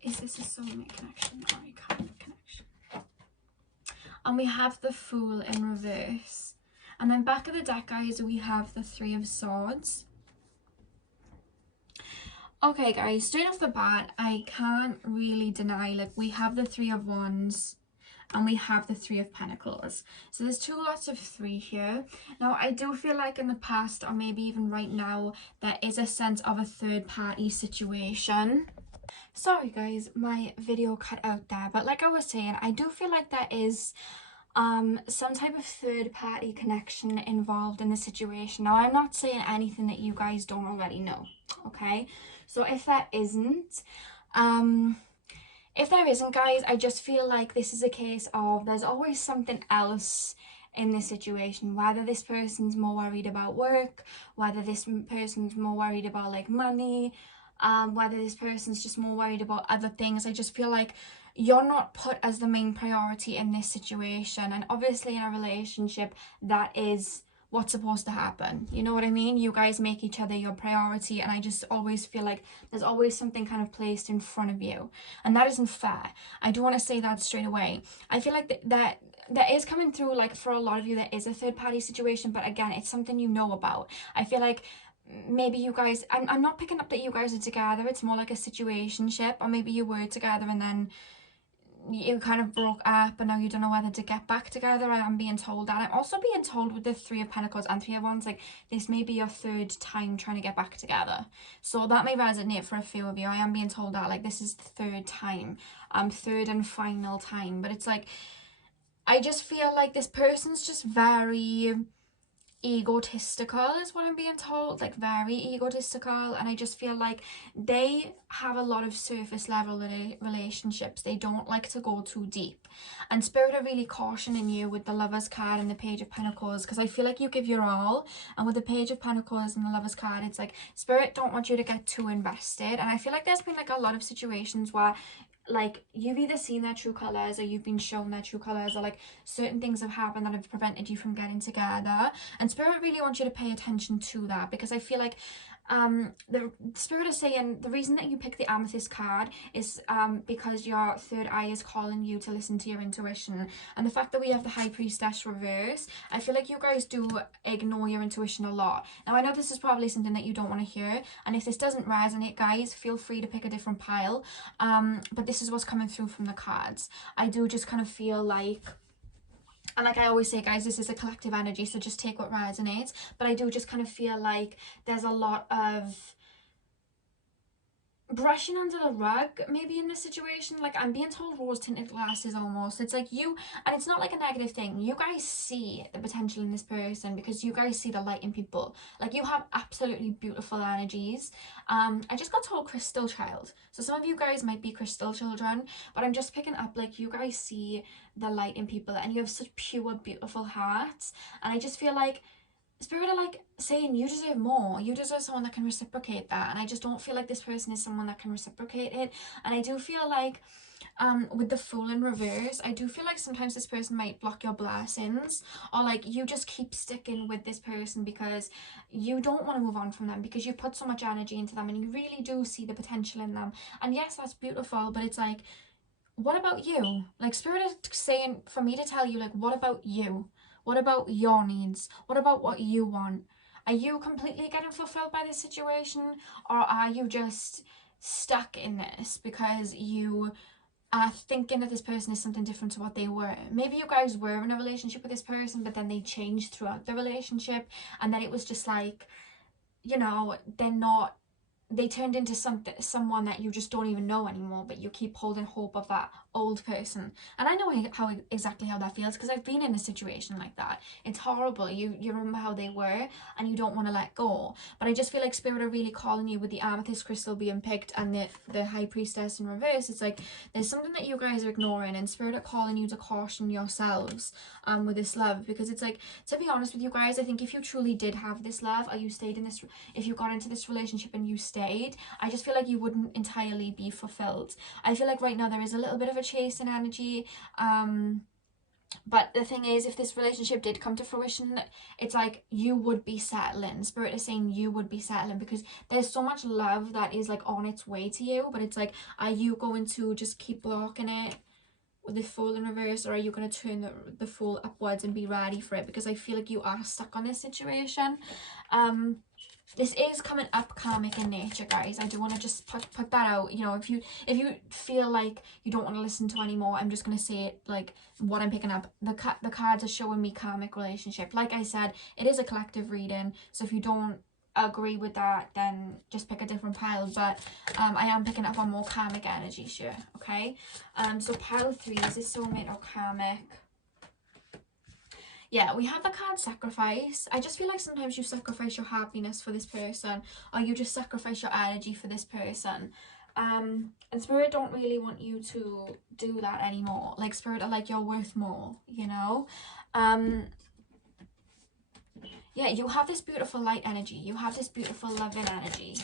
Is this a soulmate connection or a karmic connection? And we have the Fool in reverse. And then back of the deck, guys, we have the 3 of Swords. Okay, guys, straight off the bat, I can't really deny, like, we have the 3 of Wands and we have the 3 of Pentacles. So there's 2 lots of 3 here. Now, I do feel like in the past, or maybe even right now, there is a sense of a third-party situation. Sorry, guys, my video cut out there. But like I was saying, I do feel like there is some type of third-party connection involved in the situation. Now, I'm not saying anything that you guys don't already know, okay? So if there isn't, guys, I just feel like this is a case of there's always something else in this situation, whether this person's more worried about work, whether this person's more worried about like money, whether this person's just more worried about other things. I just feel like you're not put as the main priority in this situation, and obviously in a relationship that is what's supposed to happen, you know what I mean? You guys make each other your priority, and I just always feel like there's always something kind of placed in front of you, and that isn't fair. I do want to say that straight away. I feel like that is coming through, like for a lot of you there is a third party situation, but again, it's something you know about. I feel like maybe you guys, I'm not picking up that you guys are together, it's more like a situationship, or maybe you were together and then you kind of broke up and now you don't know whether to get back together. I am being told that. I'm also being told with the Three of Pentacles and Three of Wands, like this may be your third time trying to get back together, so that may resonate for a few of you. I am being told that, like, this is the third time, third and final time. But it's like, I just feel like this person's just very egotistical is what I'm being told, like very egotistical, and I just feel like they have a lot of surface level relationships. They don't like to go too deep, and Spirit are really cautioning you with the Lovers card and the Page of Pentacles, because I feel like you give your all, and with the Page of Pentacles and the Lovers card, it's like Spirit don't want you to get too invested. And I feel like there's been like a lot of situations where like you've either seen their true colors or you've been shown their true colors, or like certain things have happened that have prevented you from getting together, and Spirit really wants you to pay attention to that, because I feel like the Spirit is saying the reason that you pick the Amethyst card is because your third eye is calling you to listen to your intuition. And the fact that we have the High Priestess reverse, I feel like you guys do ignore your intuition a lot. Now I know this is probably something that you don't want to hear, and if this doesn't resonate, guys, feel free to pick a different pile, but this is what's coming through from the cards. I do just kind of feel like, and like I always say, guys, this is a collective energy, so just take what resonates, but I do just kind of feel like there's a lot of brushing under the rug maybe in this situation. Like I'm being told rose tinted glasses almost. It's like you, and it's not like a negative thing, you guys see the potential in this person because you guys see the light in people. Like you have absolutely beautiful energies. I just got told crystal child, so some of you guys might be crystal children, but I'm just picking up like you guys see the light in people, and you have such pure beautiful hearts, and I just feel like Spirit are like saying you deserve more, you deserve someone that can reciprocate that, and I just don't feel like this person is someone that can reciprocate it. And I do feel like with the Fool in reverse, I do feel like sometimes this person might block your blessings, or like you just keep sticking with this person because you don't want to move on from them, because you put so much energy into them and you really do see the potential in them. And yes, that's beautiful, but it's like, what about you? Like Spirit is saying for me to tell you, like, what about you? What about your needs? What about what you want? Are you completely getting fulfilled by this situation, or are you just stuck in this because you are thinking that this person is something different to what they were? Maybe you guys were in a relationship with this person, but then they changed throughout the relationship, and then it was just like, you know, they turned into someone that you just don't even know anymore, but you keep holding hope of that old person. And I know exactly how that feels, because I've been in a situation like that. It's horrible. You remember how they were and you don't want to let go. But I just feel like Spirit are really calling you with the Amethyst crystal being picked and the High Priestess in reverse. It's like there's something that you guys are ignoring, and Spirit are calling you to caution yourselves with this love, because it's like, to be honest with you guys, I think if you truly did have this love, or you stayed in this, if you got into this relationship and you stayed, I just feel like you wouldn't entirely be fulfilled. I feel like right now there is a little bit of a chasing energy, but the thing is, if this relationship did come to fruition, it's like you would be settling. Spirit is saying you would be settling, because there's so much love that is like on its way to you, but it's like, are you going to just keep blocking it with the Fool in reverse, or are you going to turn the Fool upwards and be ready for it? Because I feel like you are stuck on this situation. This is coming up karmic in nature, guys. I do want to just put that out. You know, if you feel like you don't want to listen to anymore, I'm just going to say it like what I'm picking up. The cards are showing me karmic relationship. Like I said, it is a collective reading, so if you don't agree with that, then just pick a different pile. But I am picking up on more karmic energy here, okay? So pile 3, is this soulmate or karmic? Yeah, we have the card sacrifice. I just feel like sometimes you sacrifice your happiness for this person, or you just sacrifice your energy for this person. And Spirit don't really want you to do that anymore. Like Spirit are like, you're worth more, you know? Yeah, you have this beautiful light energy. You have this beautiful loving energy.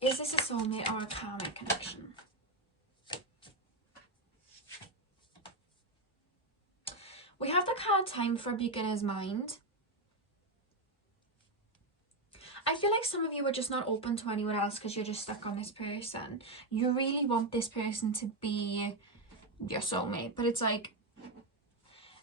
Is this a soulmate or a karmic connection? We have the card Time for a Beginner's Mind. I feel like some of you are just not open to anyone else because you're just stuck on this person. You really want this person to be your soulmate, but it's like,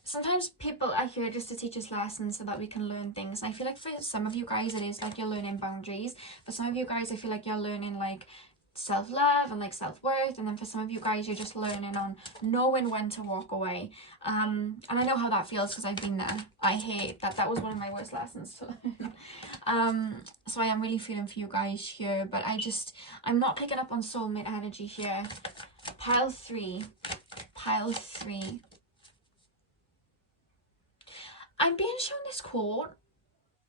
sometimes people are here just to teach us lessons so that we can learn things. And I feel like for some of you guys, it is like you're learning boundaries. For some of you guys, I feel like you're learning like self-love and like self-worth. And then for some of you guys, you're just learning on knowing when to walk away. And I know how that feels because I've been there. I hate that. That was one of my worst lessons to learn. So I am really feeling for you guys here, but I'm not picking up on soulmate energy here. Pile three. I'm being shown this quote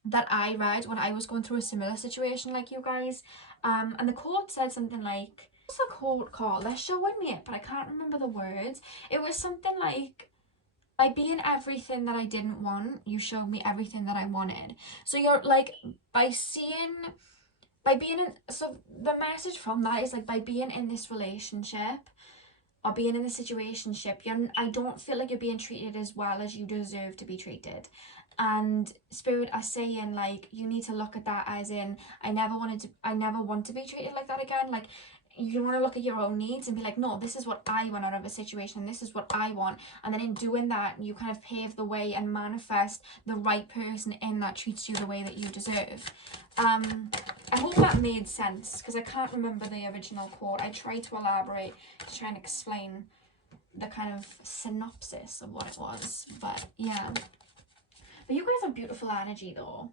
that I read when I was going through a similar situation like you guys. And the quote said something like, what's the quote called? They're showing me it, but I can't remember the words. It was something like, by being everything that I didn't want, you showed me everything that I wanted. So you're like, so the message from that is like, by being in this relationship or being in this situationship, I don't feel like you're being treated as well as you deserve to be treated. And Spirit are saying like, you need to look at that as in, I never want to be treated like that again. Like, you want to look at your own needs and be like, no, this is what I want out of a situation, this is what I want. And then in doing that, you kind of pave the way and manifest the right person in that treats you the way that you deserve. I hope that made sense because I can't remember the original quote. I tried to elaborate to try and explain the kind of synopsis of what it was, but yeah. But you guys have beautiful energy though.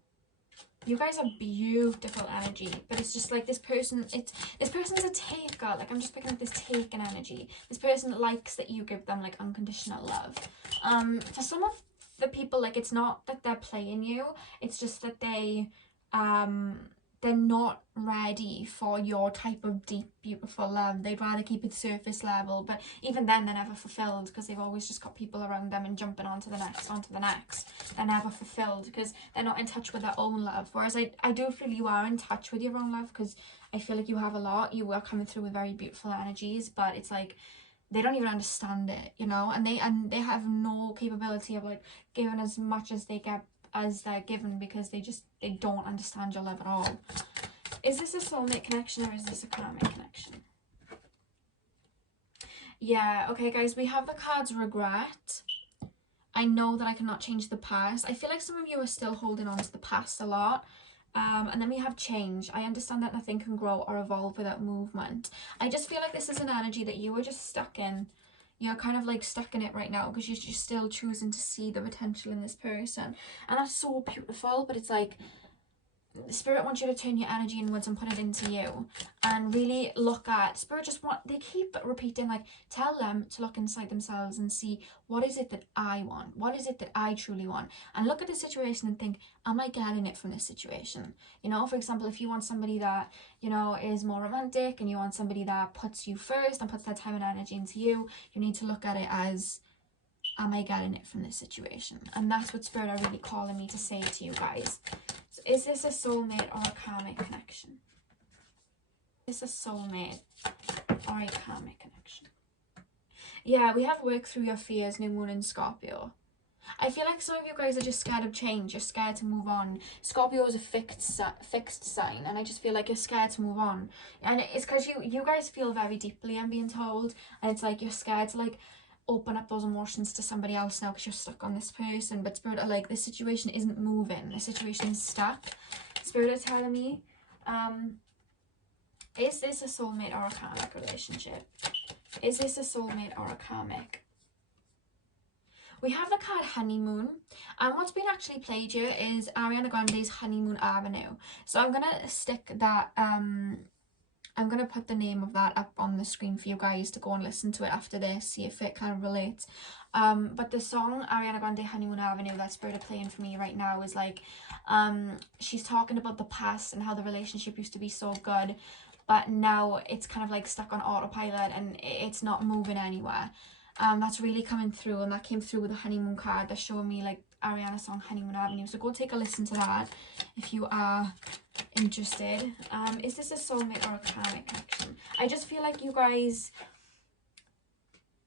You guys are beautiful energy, but it's just like this person's a taker. Like, I'm just picking up this taking energy. This person likes that you give them like unconditional love. For some of the people, like, it's not that they're playing you, it's just that they're not ready for your type of deep, beautiful love. They'd rather keep it surface level, but even then they're never fulfilled because they've always just got people around them and jumping onto the next. They're never fulfilled because they're not in touch with their own love. Whereas I do feel you are in touch with your own love because I feel like you have a lot. You are coming through with very beautiful energies, but it's like they don't even understand it, you know, and they have no capability of like giving as much as they're given because they don't understand your love at all. Is this a soulmate connection or is this a karmic connection? Yeah, okay guys, we have the cards regret. I know that I cannot change the past. I feel like some of you are still holding on to the past a lot. And then we have change. I understand that nothing can grow or evolve without movement. I just feel like this is an energy that you were just stuck in. You're kind of like stuck in it right now because you're just still choosing to see the potential in this person. And that's so beautiful, but it's like, Spirit wants you to turn your energy inwards and put it into you and really look at, Spirit they keep repeating, like, tell them to look inside themselves and see, what is it that I want? What is it that I truly want? And look at the situation and think, am I getting it from this situation? You know, for example, if you want somebody that, you know, is more romantic and you want somebody that puts you first and puts their time and energy into you, you need to look at it as, am I getting it from this situation? And that's what Spirit are really calling me to say to you guys. So is this a soulmate or a karmic connection? Is this a soulmate or a karmic connection? Yeah, we have worked through your fears, new moon in Scorpio. I feel like some of you guys are just scared of change. You're scared to move on. Scorpio is a fixed sign, and I just feel like you're scared to move on. And it's because you guys feel very deeply, I'm being told, and it's like you're scared to like open up those emotions to somebody else now because you're stuck on this person. But Spirit are like, this situation isn't moving, the situation is stuck. Spirit are telling me, is this a soulmate or a karmic relationship? Is this a soulmate or a karmic? We have the card Honeymoon, and what's been actually played here is Ariana Grande's Honeymoon Avenue. So I'm gonna stick that I'm going to put the name of that up on the screen for you guys to go and listen to it after this, see if it kind of relates. But the song Ariana Grande Honeymoon Avenue that Spirit are playing for me right now is like, she's talking about the past and how the relationship used to be so good, but now it's kind of like stuck on autopilot and it's not moving anywhere. That's really coming through, and that came through with the honeymoon card. They're showing me like Ariana song Honeymoon Avenue, so go take a listen to that if you are interested. Is this a soulmate or a karmic connection? I just feel like you guys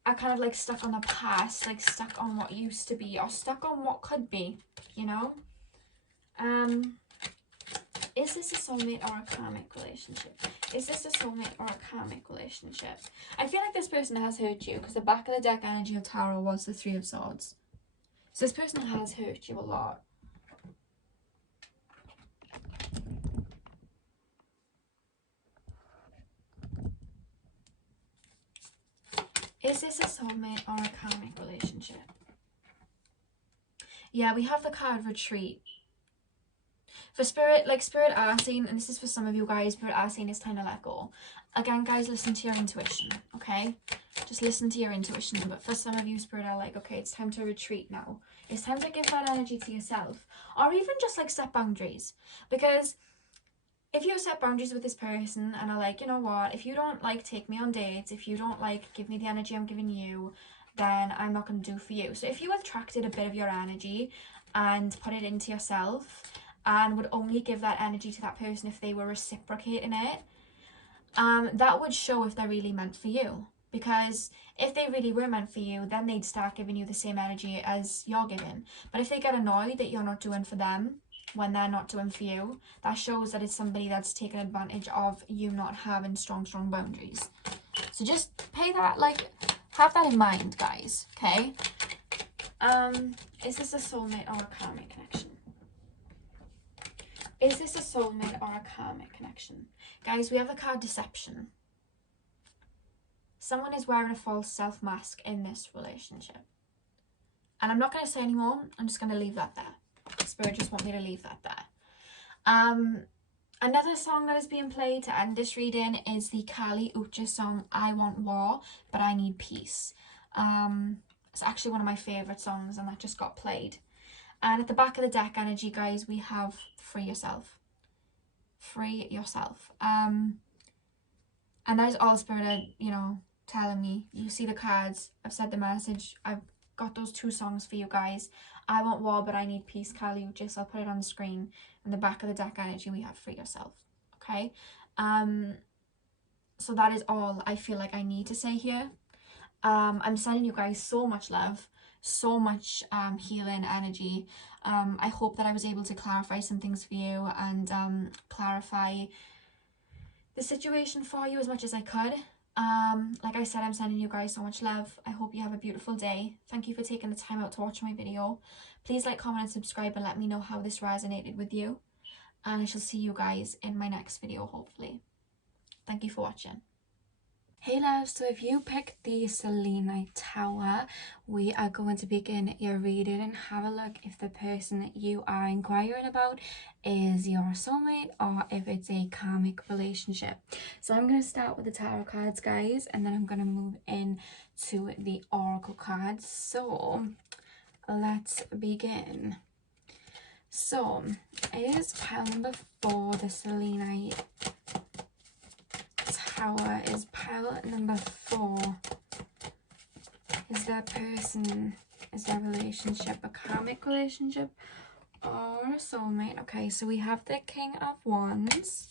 are kind of like stuck on the past, like stuck on what used to be, or stuck on what could be, you know? Is this a soulmate or a karmic relationship? Is this a soulmate or a karmic relationship? I feel like this person has hurt you, because the back of the deck energy of tarot was the Three of Swords. So this person has hurt you a lot. Is this a soulmate or a karmic relationship? Yeah, we have the card Retreat. For Spirit, like Spirit are saying, and this is for some of you guys, Spirit are saying it's time to let go. Again, guys, listen to your intuition, okay? Just listen to your intuition. But for some of you, Spirit are like, okay, it's time to retreat now. It's time to give that energy to yourself. Or even just like set boundaries. Because if you set boundaries with this person and are like, you know what, if you don't like take me on dates, if you don't like give me the energy I'm giving you, then I'm not going to do for you. So if you attracted a bit of your energy and put it into yourself and would only give that energy to that person if they were reciprocating it, that would show if they're really meant for you. Because if they really were meant for you, then they'd start giving you the same energy as you're giving. But if they get annoyed that you're not doing for them when they're not doing for you, that shows that it's somebody that's taken advantage of you not having strong boundaries. So just pay that, like, have that in mind, guys, okay? Is this a soulmate or a karmic connection? Is this a soulmate or a karmic connection? Guys, we have the card Deception. Someone is wearing a false self mask in this relationship. And I'm not going to say anymore. I'm just going to leave that there. Spirit just want me to leave that there. Another song that is being played to end this reading is the Kali Uchis song, I Want War, But I Need Peace. It's actually one of my favourite songs, and that just got played. And at the back of the deck energy, guys, we have Free Yourself. Free yourself. And that is all Spirit are, you know, telling me. You see the cards. I've said the message. I've got those two songs for you guys. I Want War, But I Need Peace, Kali Uchis. I'll put it on the screen. In the back of the deck energy, we have Free Yourself. Okay? So that is all I feel like I need to say here. I'm sending you guys so much love, so much healing energy. I hope that I was able to clarify some things for you and clarify the situation for you as much as I could. Like I said, I'm sending you guys so much love. I hope you have a beautiful day. Thank you for taking the time out to watch my video. Please like, comment and subscribe and let me know how this resonated with you. And I shall see you guys in my next video, hopefully. Thank you for watching. Hey loves, so if you picked the Selenite Tower, we are going to begin your reading and have a look if the person that you are inquiring about is your soulmate or if it's a karmic relationship. So I'm going to start with the tarot cards, guys, and then I'm going to move in to the oracle cards. So let's begin. So is pile number 4 the Selenite Tower? Is pile number 4, is that person, is that relationship a karmic relationship or a soulmate? Okay, so we have the King of Wands.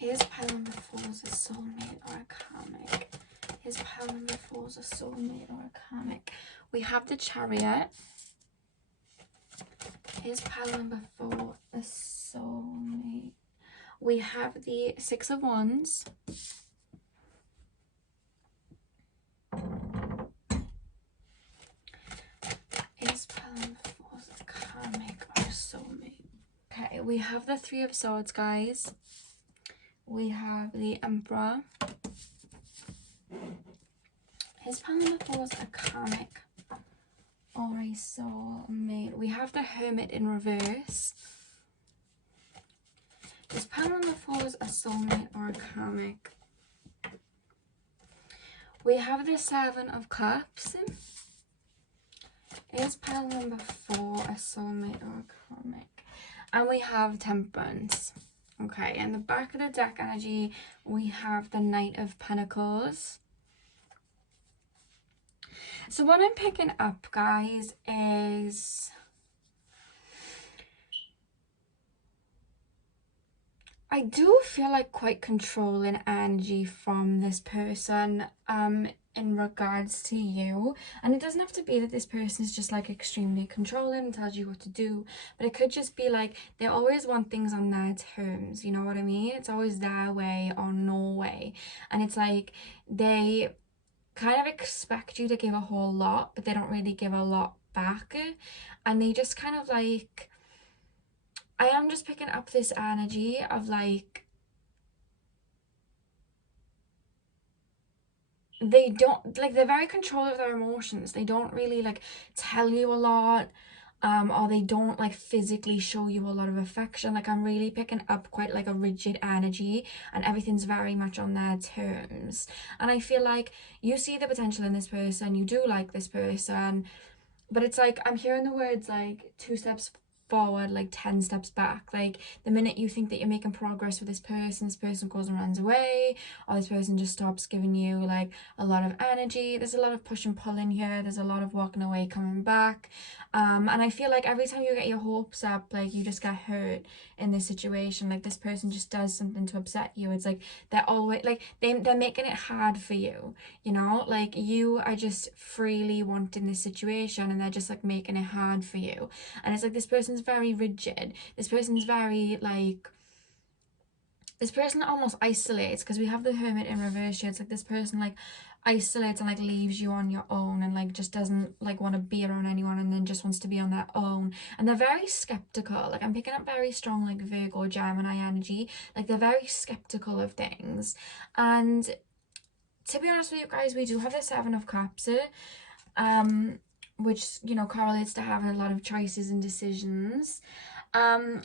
Is pile number 4 a soulmate or a karmic? Is pile number 4 a soulmate or a karmic? We have the Chariot. Is pile number 4 a soulmate? We have the Six of Wands. Is pile number 4 a karmic or a soulmate? Okay, we have the Three of Swords, guys. We have the Emperor. Is pile number 4 a karmic or a soulmate? We have the Hermit in reverse. Is pile number 4 a soulmate or a karmic? We have the Seven of Cups. Is pile number 4 a soulmate or a karmic? And we have Temperance. Okay, in the back of the deck energy, we have the Knight of Pentacles. So what I'm picking up, guys, is I do feel like quite controlling energy from this person in regards to you. And it doesn't have to be that this person is just like extremely controlling and tells you what to do, but it could just be like they always want things on their terms, you know what I mean? It's always their way or no way. And it's like they kind of expect you to give a whole lot, but they don't really give a lot back. And they just kind of like, I am just picking up this energy of like, they don't like, they're very control of their emotions. They don't really like tell you a lot, or they don't like physically show you a lot of affection. Like, I'm really picking up quite like a rigid energy, and everything's very much on their terms. And I feel like you see the potential in this person, you do like this person, but it's like I'm hearing the words like 2 steps forward, like 10 steps back. Like, the minute you think that you're making progress with this person goes and runs away, or this person just stops giving you like a lot of energy. There's a lot of push and pull in here. There's a lot of walking away, coming back, and I feel like every time you get your hopes up, like, you just get hurt in this situation. Like, this person just does something to upset you. It's like they're always like they're making it hard for you, you know? Like, you are just freely wanting this situation, and they're just like making it hard for you. And it's like this person's very rigid. This person's very like, this person almost isolates, because we have the Hermit in reverse here. It's like this person like isolates and like leaves you on your own, and like just doesn't like want to be around anyone, and then just wants to be on their own. And they're very skeptical. Like, I'm picking up very strong like Virgo, Gemini energy. Like, they're very skeptical of things. And to be honest with you guys, we do have the Seven of Cups, which, you know, correlates to having a lot of choices and decisions.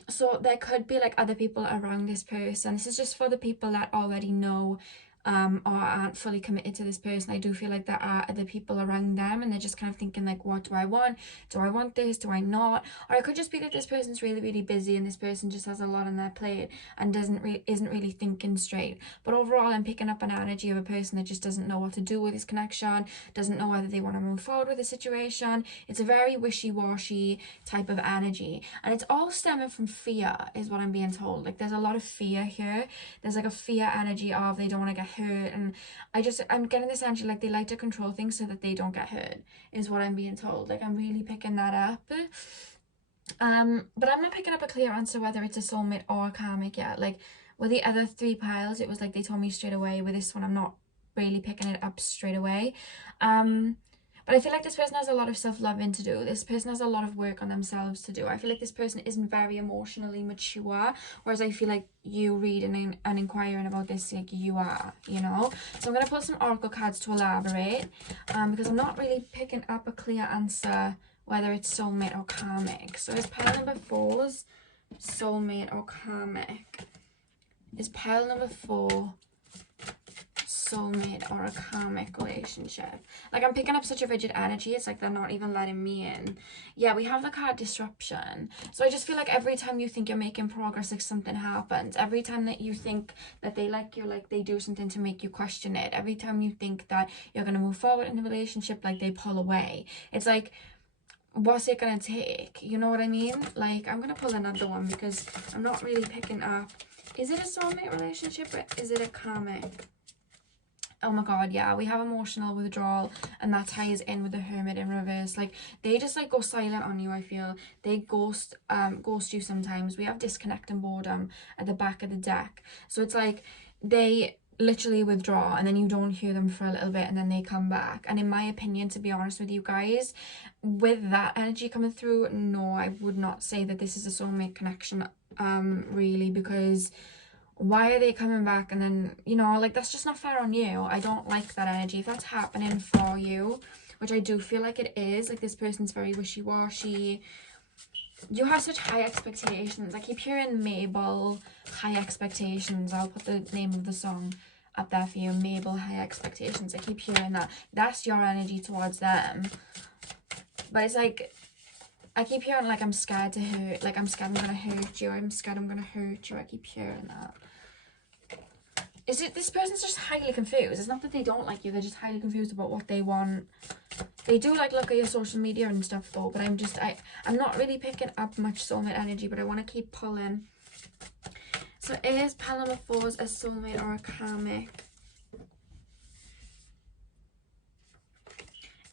So there could be like other people around this person. This is just for the people that already know or aren't fully committed to this person. I do feel like there are other people around them, and they're just kind of thinking like, what do I want? Do I want this? Do I not? Or it could just be that this person's really, really busy, and this person just has a lot on their plate and isn't really thinking straight. But overall, I'm picking up an energy of a person that just doesn't know what to do with this connection, doesn't know whether they want to move forward with the situation. It's a very wishy-washy type of energy, and it's all stemming from fear, is what I'm being told. Like, there's a lot of fear here. There's like a fear energy of they don't want to get hurt, and I'm getting this energy like they like to control things so that they don't get hurt, is what I'm being told. Like, I'm really picking that up. But I'm not picking up a clear answer whether it's a soulmate or a karmic yet. Like, with the other 3 piles, it was like they told me straight away. With this one, I'm not really picking it up straight away. But I feel like this person has a lot of self-loving to do. This person has a lot of work on themselves to do. I feel like this person isn't very emotionally mature, whereas I feel like you reading and inquiring about this, like, you are, you know? So I'm going to pull some oracle cards to elaborate, because I'm not really picking up a clear answer whether it's soulmate or karmic. So is pile number 4's soulmate or karmic? Is pile number 4 soulmate or a karmic relationship? Like, I'm picking up such a rigid energy. It's like they're not even letting me in. Yeah, we have the card disruption. So I just feel like every time you think you're making progress, like, something happens. Every time that you think that they like you, like, they do something to make you question it. Every time you think that you're going to move forward in the relationship, like, they pull away. It's like, what's it gonna take? You know what I mean? Like, I'm gonna pull another one because I'm not really picking up, is it a soulmate relationship or is it a karmic? Oh my god, yeah, we have emotional withdrawal, and that ties in with the Hermit in reverse. Like, they just like go silent on you. I feel they ghost you sometimes. We have disconnect and boredom at the back of the deck, so it's like they literally withdraw, and then you don't hear them for a little bit, and then they come back. And in my opinion, to be honest with you guys, with that energy coming through, no, I would not say that this is a soulmate connection, really, because why are they coming back? And then, you know, like, that's just not fair on you. I don't like that energy. If that's happening for you, which I do feel like it is, like, this person's very wishy-washy, you have such high expectations. I keep hearing Mabel, high expectations. I'll put the name of the song up there for you, Mabel, high expectations. I keep hearing that. That's your energy towards them. But it's like, I keep hearing, like, I'm scared to hurt, like, I'm scared I'm gonna hurt you, I'm scared I'm gonna hurt you. I keep hearing that. Is it this person's just highly confused? It's not that they don't like you, they're just highly confused about what they want. They do like look at your social media and stuff though, but I'm not really picking up much soulmate energy, but I want to keep pulling. So is Palamorphose a soulmate or a karmic?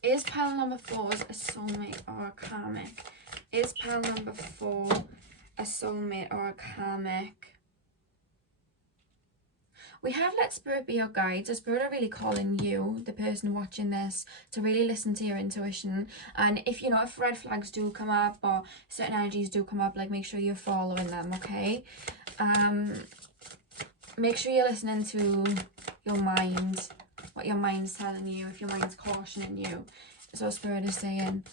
Is pile number 4 a soulmate or a karmic? Is pile number 4 a soulmate or a karmic? We have let spirit be your guides. The spirit are really calling you, the person watching this, to really listen to your intuition. And if, you know, if red flags do come up or certain energies do come up, like, make sure you're following them, okay? Make sure you're listening to your mind, what your mind's telling you, if your mind's cautioning you. So spirit is saying,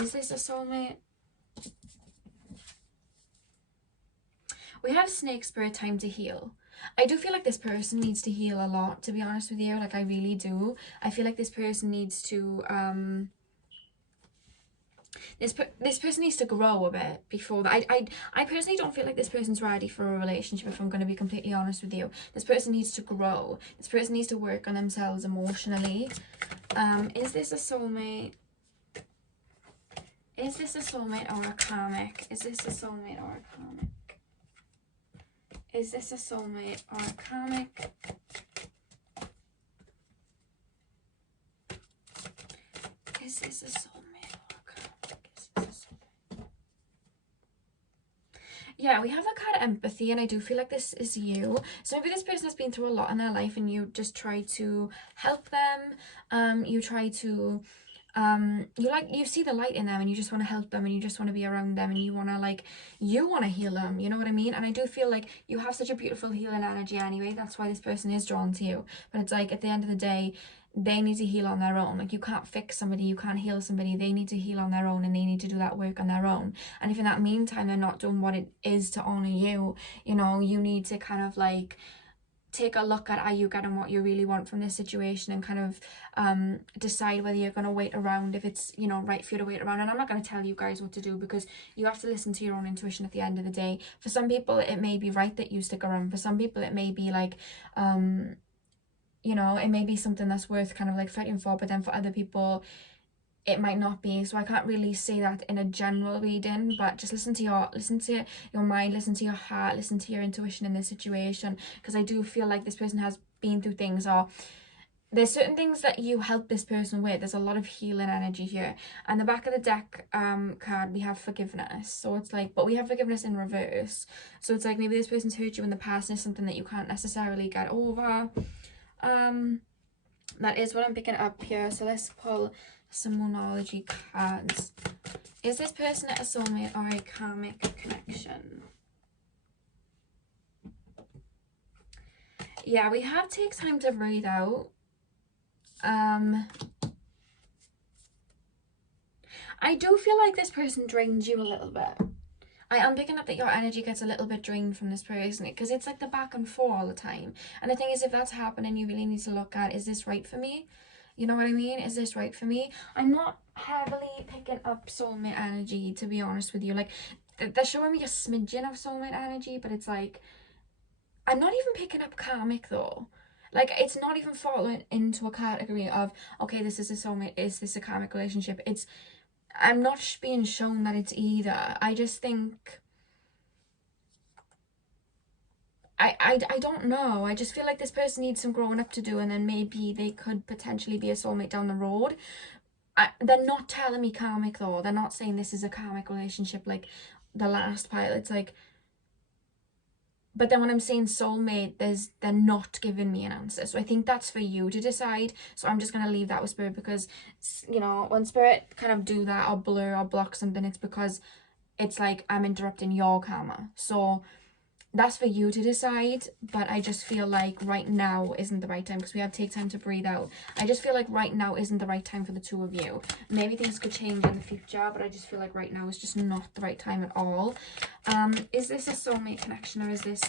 is this a soulmate? We have snake spirit, time to heal. I do feel like this person needs to heal a lot, to be honest with you. Like, I really do. I feel like this person needs to this person needs to grow a bit before that. I personally don't feel like this person's ready for a relationship, if I'm going to be completely honest with you. This person needs to grow. This person needs to work on themselves emotionally. Is this a soulmate? Is this a soulmate or a karmic? Is this a soulmate or a karmic? Is this a soulmate or a karmic? Is this a soulmate or a karmic? Is this a soulmate? Yeah, we have a card empathy, and I do feel like this is you. So maybe this person has been through a lot in their life and you just try to help them. You try to you see the light in them and you just want to help them and you just want to be around them and you want to heal them, you know what I mean? And I do feel like you have such a beautiful healing energy anyway. That's why this person is drawn to you. But it's like, at the end of the day, they need to heal on their own. Like, you can't fix somebody, you can't heal somebody. They need to heal on their own, and they need to do that work on their own. And if in that meantime they're not doing what it is to honor you, you know, you need to kind of like take a look at, are you getting what you really want from this situation, and kind of decide whether you're going to wait around, if it's, you know, right for you to wait around. And I'm not going to tell you guys what to do, because you have to listen to your own intuition at the end of the day. For some people it may be right that you stick around. For some people it may be like you know, it may be something that's worth kind of like fighting for, but then for other people it might not be. So I can't really say that in a general reading, but just listen to your mind, listen to your heart, listen to your intuition in this situation, because I do feel like this person has been through things, or there's certain things that you help this person with. There's a lot of healing energy here. And the back of the deck card, we have forgiveness. So it's like, but we have forgiveness in reverse. So it's like, maybe this person's hurt you in the past and it's something that you can't necessarily get over. That is what I'm picking up here. So let's pull some Moonology cards. Is this person a soulmate or a karmic connection? Yeah, we have take time to breathe out. I do feel like this person drains you a little bit. I am picking up that your energy gets a little bit drained from this person, because it's like the back and forth all the time. And the thing is, if that's happening, you really need to look at, is this right for me? You know what I mean? Is this right for me? I'm not heavily picking up soulmate energy, to be honest with you. Like, they're showing me a smidgen of soulmate energy, but it's like, I'm not even picking up karmic though. Like, it's not even falling into a category of, okay, this is a soulmate, is this a karmic relationship? I'm not being shown that it's either. I just think, I don't know. I just feel like this person needs some growing up to do, and then maybe they could potentially be a soulmate down the road. They're not telling me karmic though. They're not saying this is a karmic relationship like the last pile. It's like, but then when I'm saying soulmate, they're not giving me an answer. So I think that's for you to decide. So I'm just going to leave that with spirit, because, you know, when spirit kind of do that or blur or block something, it's because it's like I'm interrupting your karma. So that's for you to decide. But I just feel like right now isn't the right time, because we have take time to breathe out. I just feel like right now isn't the right time for the two of you. Maybe things could change in the future, but I just feel like right now is just not the right time at all. Is this a soulmate connection, or is this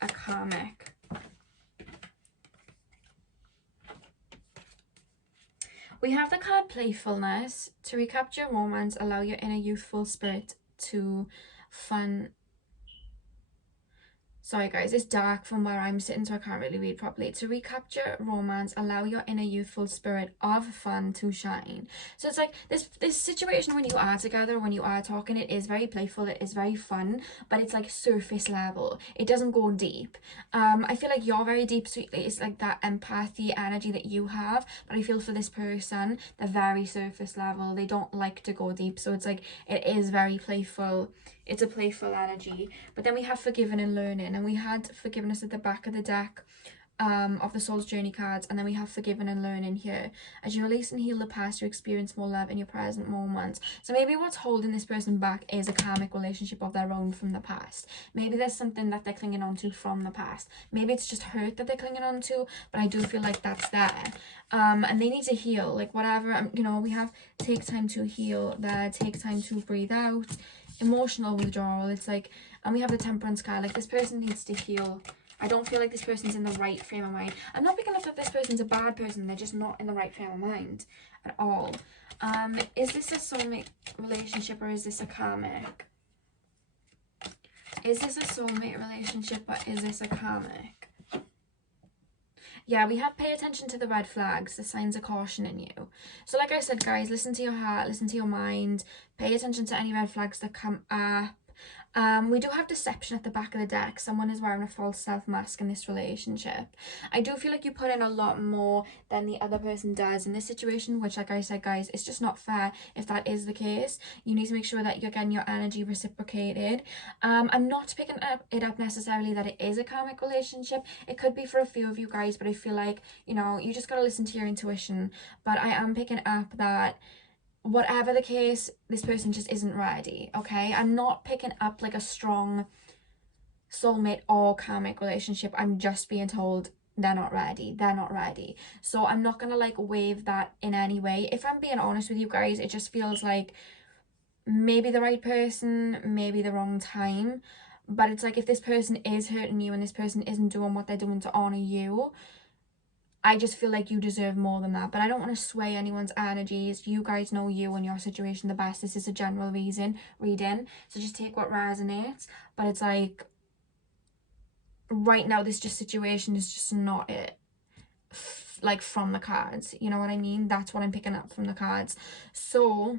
a karmic? We have the card playfulness. To recapture romance, allow your inner youthful spirit to fun. Sorry guys, it's dark from where I'm sitting, so I can't really read properly. To recapture romance, allow your inner youthful spirit of fun to shine. So it's like this situation when you are together, when you are talking, it is very playful, it is very fun, but it's like surface level. It doesn't go deep. I feel like you're very deep, so it's like that empathy energy that you have, but I feel for this person, they're very surface level. They don't like to go deep, so it's like it is very playful. It's a playful energy. But then we have forgiven and learning, and we had forgiveness at the back of the deck of the Soul's Journey cards, and then we have forgiven and learning here. As you release and heal the past, you experience more love in your present moments. So maybe what's holding this person back is a karmic relationship of their own from the past. Maybe there's something that they're clinging on to from the past. Maybe it's just hurt that they're clinging on to, but I do feel like that's there. And they need to heal, like whatever, you know, we have take time to heal there, take time to breathe out, emotional withdrawal. It's like, and we have the Temperance card, like this person needs to heal. I don't feel like this person's in the right frame of mind. I'm not picking up that this person's a bad person, they're just not in the right frame of mind at all. Is this a soulmate relationship or is this a karmic? Is this a soulmate relationship or is this a karmic? Yeah, we have pay attention to the red flags, the signs of caution in you. So like I said, guys, listen to your heart, listen to your mind, pay attention to any red flags that come up. We do have deception at the back of the deck. Someone is wearing a false self mask in this relationship. I do feel like you put in a lot more than the other person does in this situation, which like I said, guys, it's just not fair if that is the case. You need to make sure that you're getting your energy reciprocated. I'm not picking it up necessarily that it is a karmic relationship. It could be for a few of you guys, but I feel like, you know, you just got to listen to your intuition. But I am picking up that whatever the case, this person just isn't ready, okay? I'm not picking up like a strong soulmate or karmic relationship. I'm just being told they're not ready. They're not ready. So I'm not gonna like wave that in any way. If I'm being honest with you guys, it just feels like maybe the right person, maybe the wrong time. But it's like if this person is hurting you and this person isn't doing what they're doing to honor you, I just feel like you deserve more than that. But I don't want to sway anyone's energies. You guys know you and your situation the best. This is a general reading, so just take what resonates. But it's like right now this just situation is just not it, like from the cards, you know what I mean? That's what I'm picking up from the cards. So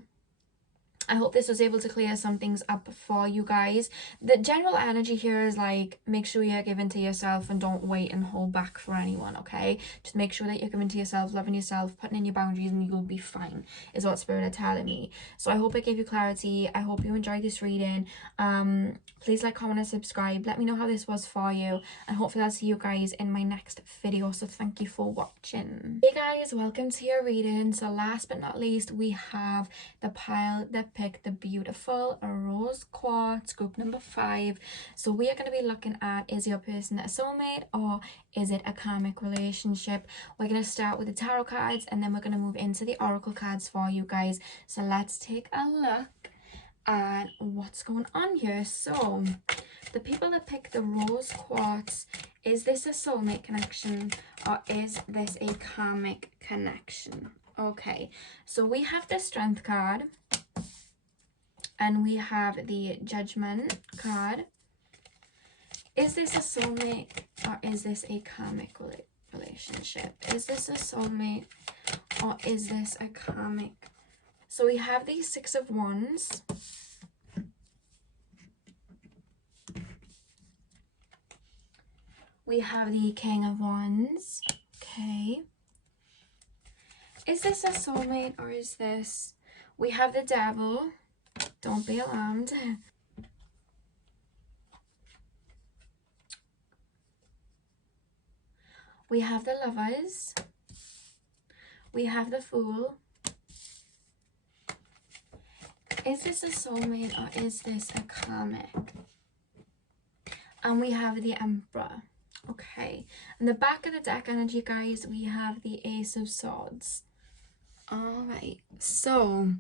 I hope this was able to clear some things up for you guys. The general energy here is like, make sure you're giving to yourself and don't wait and hold back for anyone, okay? Just make sure that you're giving to yourself, loving yourself, putting in your boundaries, and you'll be fine, is what Spirit are telling me. So I hope it gave you clarity. I hope you enjoyed this reading. Please like, comment, and subscribe. Let me know how this was for you, and hopefully I'll see you guys in my next video. So thank you for watching. Hey guys, welcome to your reading. So last but not least, we have the pile that picked the beautiful rose quartz, group number 5. So we are going to be looking at, is your person a soulmate or is it a karmic relationship? We're going to start with the tarot cards and then we're going to move into the oracle cards for you guys. So let's take a look at what's going on here. So the people that pick the rose quartz, is this a soulmate connection or is this a karmic connection? Okay, so we have the strength card and we have the judgment card. Is this a soulmate or is this a karmic relationship? Is this a soulmate or is this a karmic? So we have the 6 of Wands. We have the King of Wands. Okay. Is this a soulmate or is this... We have the Devil. Don't be alarmed. We have the Lovers. We have the Fool. Is this a soulmate or is this a karmic? And we have the Emperor. Okay. In the back of the deck energy, guys, we have the Ace of Swords. Alright. So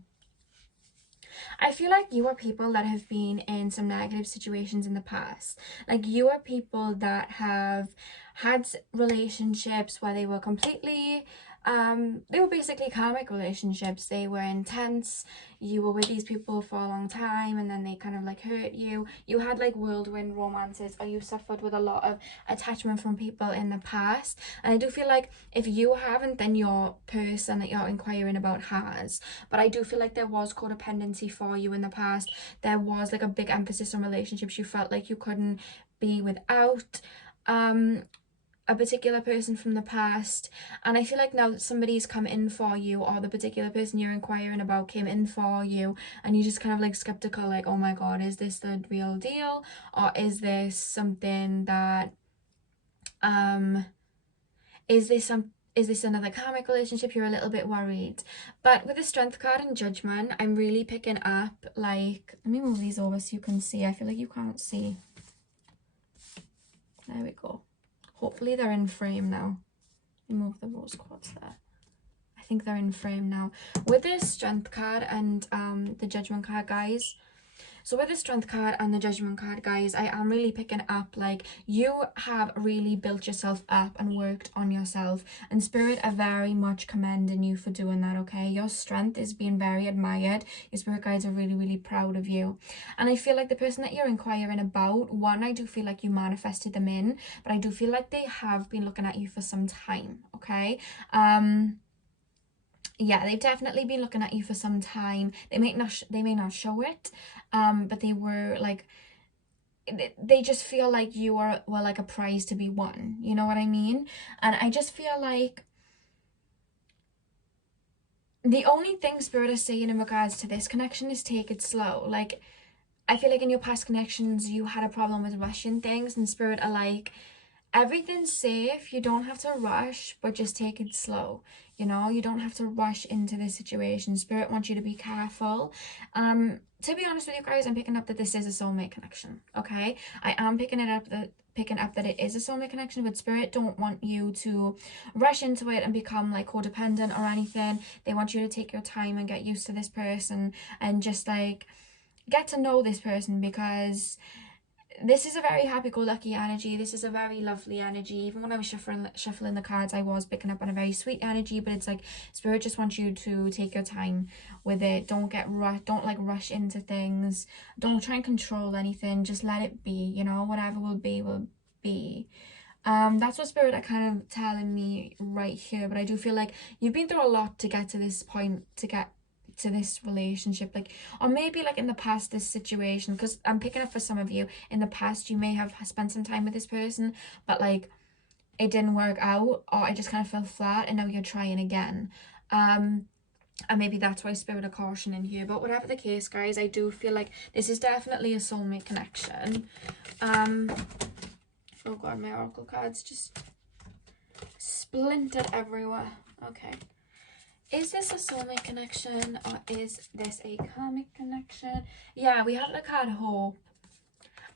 I feel like you are people that have been in some negative situations in the past. Like you are people that have had relationships where they were completely They were basically karmic relationships. They were intense. You were with these people for a long time, and then they kind of like hurt you. You had like whirlwind romances, or you suffered with a lot of attachment from people in the past. And I do feel like if you haven't, then your person that you're inquiring about has. But I do feel like there was codependency for you in the past. There was like a big emphasis on relationships you felt like you couldn't be without a particular person from the past. And I feel like now that somebody's come in for you, or the particular person you're inquiring about came in for you, and you're just kind of like skeptical, like, oh my god, is this the real deal, or is this something that is this another karmic relationship? You're a little bit worried. But with the Strength card and Judgment, I'm really picking up, like, let me move these over so you can see. I feel like you can't see. There we go. Hopefully they're in frame now. Remove the rose quartz there. I think they're in frame now. With the Strength card and the Judgment card, guys. So with the Strength card and the Judgment card, guys, I am really picking up, like, you have really built yourself up and worked on yourself. And Spirit are very much commending you for doing that, okay? Your strength is being very admired. Your Spirit guides are really, really proud of you. And I feel like the person that you're inquiring about, one, I do feel like you manifested them in, but I do feel like they have been looking at you for some time, okay? Yeah, they've definitely been looking at you for some time. They may not show it, but they were like, they just feel like you were like a prize to be won, you know what I mean? And I just feel like the only thing Spirit is saying in regards to this connection is take it slow. Like, I feel like in your past connections you had a problem with rushing things, and Spirit are like, everything's safe, you don't have to rush, but just take it slow. You know, you don't have to rush into this situation. Spirit wants you to be careful. To be honest with you guys, I'm picking up that this is a soulmate connection, okay? I am picking up that it is a soulmate connection, but Spirit don't want you to rush into it and become like codependent or anything. They want you to take your time and get used to this person and just like get to know this person, because this is a very happy-go-lucky energy. This is a very lovely energy. Even when I was shuffling the cards, I was picking up on a very sweet energy, but it's like Spirit just wants you to take your time with it. Don't like rush into things. Don't try and control anything. Just let it be, you know, whatever will be, will be. That's what Spirit are kind of telling me right here, but I do feel like you've been through a lot to get to this point, to get to this relationship, like, or maybe like in the past, this situation, because I'm picking up for some of you, in the past you may have spent some time with this person, but like it didn't work out, or I just kind of fell flat, and now you're trying again. And maybe that's why Spirit are cautioning here. But whatever the case, guys, I do feel like this is definitely a soulmate connection. Oh god, my oracle cards just splintered everywhere. Okay. Is this a soulmate connection, or is this a karmic connection? Yeah, we have the card Hope.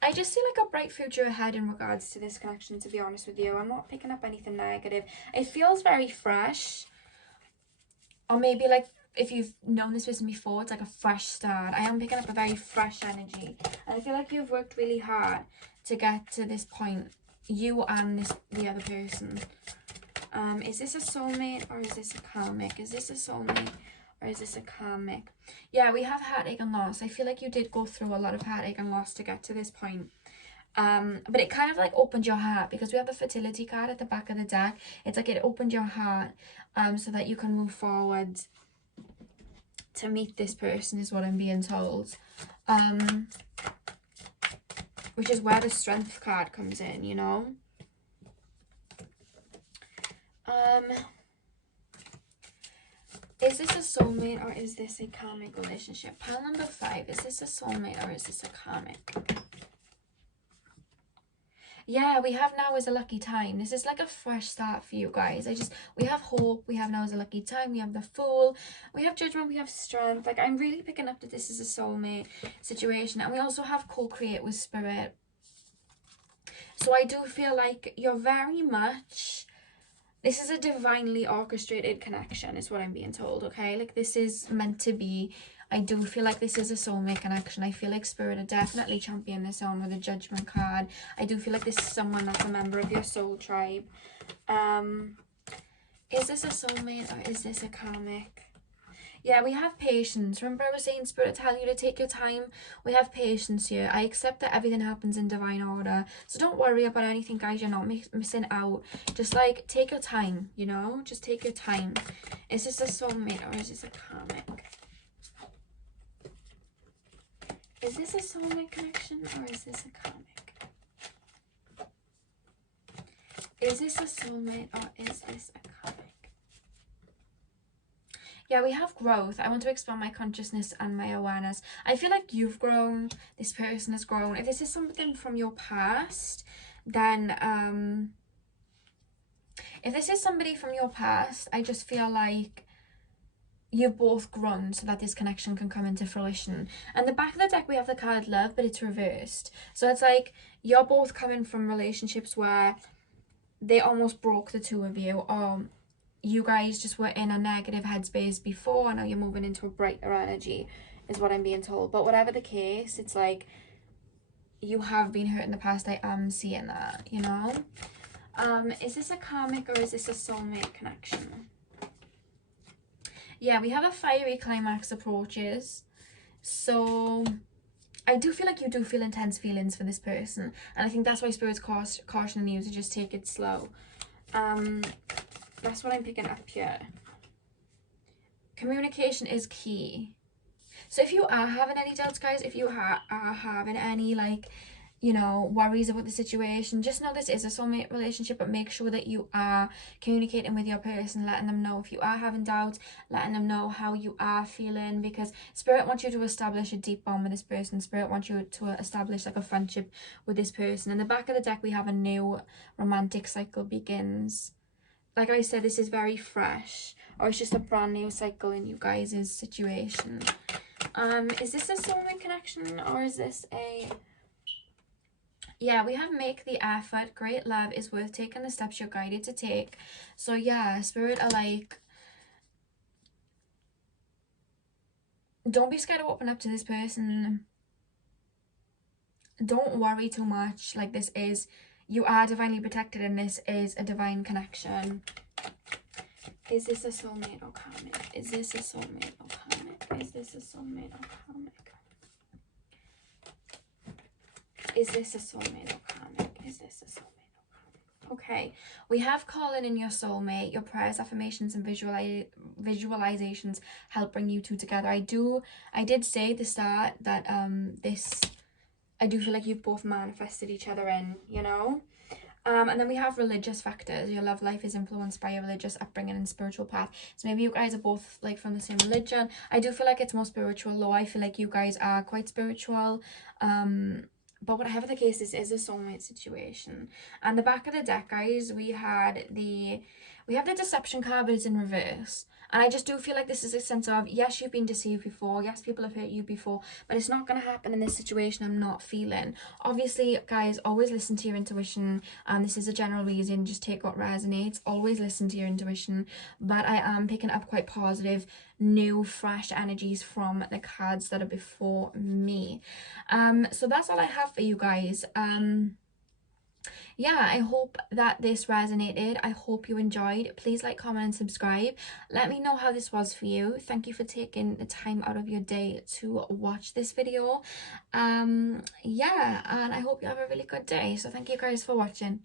I just see like a bright future ahead in regards to this connection, to be honest with you. I'm not picking up anything negative. It feels very fresh. Or maybe like if you've known this person before, it's like a fresh start. I am picking up a very fresh energy. And I feel like you've worked really hard to get to this point. You and the other person. Is this a soulmate, or is this a karmic? Is this a soulmate, or is this a karmic? Yeah, we have heartache and loss. I feel like you did go through a lot of heartache and loss to get to this point. But it kind of like opened your heart, because we have the fertility card at the back of the deck. It's like it opened your heart so that you can move forward to meet this person, is what I'm being told. Which is where the Strength card comes in, you know? Is this a soulmate, or is this a karmic relationship? Pile number 5. Is this a soulmate, or is this a karmic? Yeah, we have now is a lucky time. This is like a fresh start for you guys. We have hope. We have now is a lucky time. We have the Fool. We have Judgment. We have Strength. Like, I'm really picking up that this is a soulmate situation. And we also have co-create with Spirit. So I do feel like you're very much... This is a divinely orchestrated connection, is what I'm being told, okay? Like, this is meant to be. I do feel like this is a soulmate connection. I feel like Spirit are definitely championing this on with a Judgment card. I do feel like this is someone that's a member of your soul tribe. Is this a soulmate or is this a karmic? Yeah, we have patience. Remember I was saying Spirit tell you to take your time? We have patience here. I accept that everything happens in divine order. So don't worry about anything, guys. You're not missing out. Just like take your time, you know? Just take your time. Is this a soulmate or is this a karmic? Is this a soulmate connection or is this a karmic? Is this a soulmate or is this a karmic? Yeah, we have growth. I want to expand my consciousness and my awareness. I feel like you've grown. This person has grown. If this is something from your past, then if this is somebody from your past, I just feel like you've both grown so that this connection can come into fruition. And the back of the deck, we have the card love, but it's reversed. So it's like you're both coming from relationships where they almost broke the two of you, or you guys just were in a negative headspace before, and now you're moving into a brighter energy, is what I'm being told. But whatever the case, it's like you have been hurt in the past. I am seeing that, you know. Is this a karmic or is this a soulmate connection? Yeah, we have a fiery climax approaches. So I do feel like you do feel intense feelings for this person, and I think that's why Spirit's cautioning you to just take it slow. That's what I'm picking up here. Communication is key. So if you are having any doubts, guys, if you are having any, like, you know, worries about the situation, just know this is a soulmate relationship, but make sure that you are communicating with your person, letting them know if you are having doubts, letting them know how you are feeling, because Spirit wants you to establish a deep bond with this person. Spirit wants you to establish like a friendship with this person. In the back of the deck, we have a new romantic cycle begins. Like I said, this is very fresh, or it's just a brand new cycle in you guys' situation. Is this a soulmate connection or is this a... Yeah, we have make the effort. Great love is worth taking the steps you're guided to take. So yeah, Spirit are like, don't be scared to open up to this person. Don't worry too much. Like, this is, you are divinely protected and this is a divine connection. Is this a soulmate or karmic? Is this a soulmate or karmic? Is this a soulmate or karmic? Is this a soulmate or karmic? Is this a soulmate or karmic? Okay, we have calling in your soulmate. Your prayers, affirmations, and visualizations help bring you two together. I did say at the start that I do feel like you've both manifested each other in, you know. And then we have religious factors. Your love life is influenced by your religious upbringing and spiritual path. So maybe you guys are both like from the same religion. I do feel like it's more spiritual, though. I feel like you guys are quite spiritual. But whatever the case, this is a soulmate situation. And the back of the deck, guys, we have the deception card, but it's in reverse. And I just do feel like this is a sense of, yes, you've been deceived before. Yes, people have hurt you before. But it's not going to happen in this situation. I'm not feeling. Obviously, guys, always listen to your intuition. This is a general reason. Just take what resonates. Always listen to your intuition. But I am picking up quite positive, new, fresh energies from the cards that are before me. So that's all I have for you guys. Yeah, I hope that this resonated. I hope you enjoyed. Please like, comment, and subscribe. Let me know how this was for you. Thank you for taking the time out of your day to watch this video. Yeah, and I hope you have a really good day. So thank you guys for watching.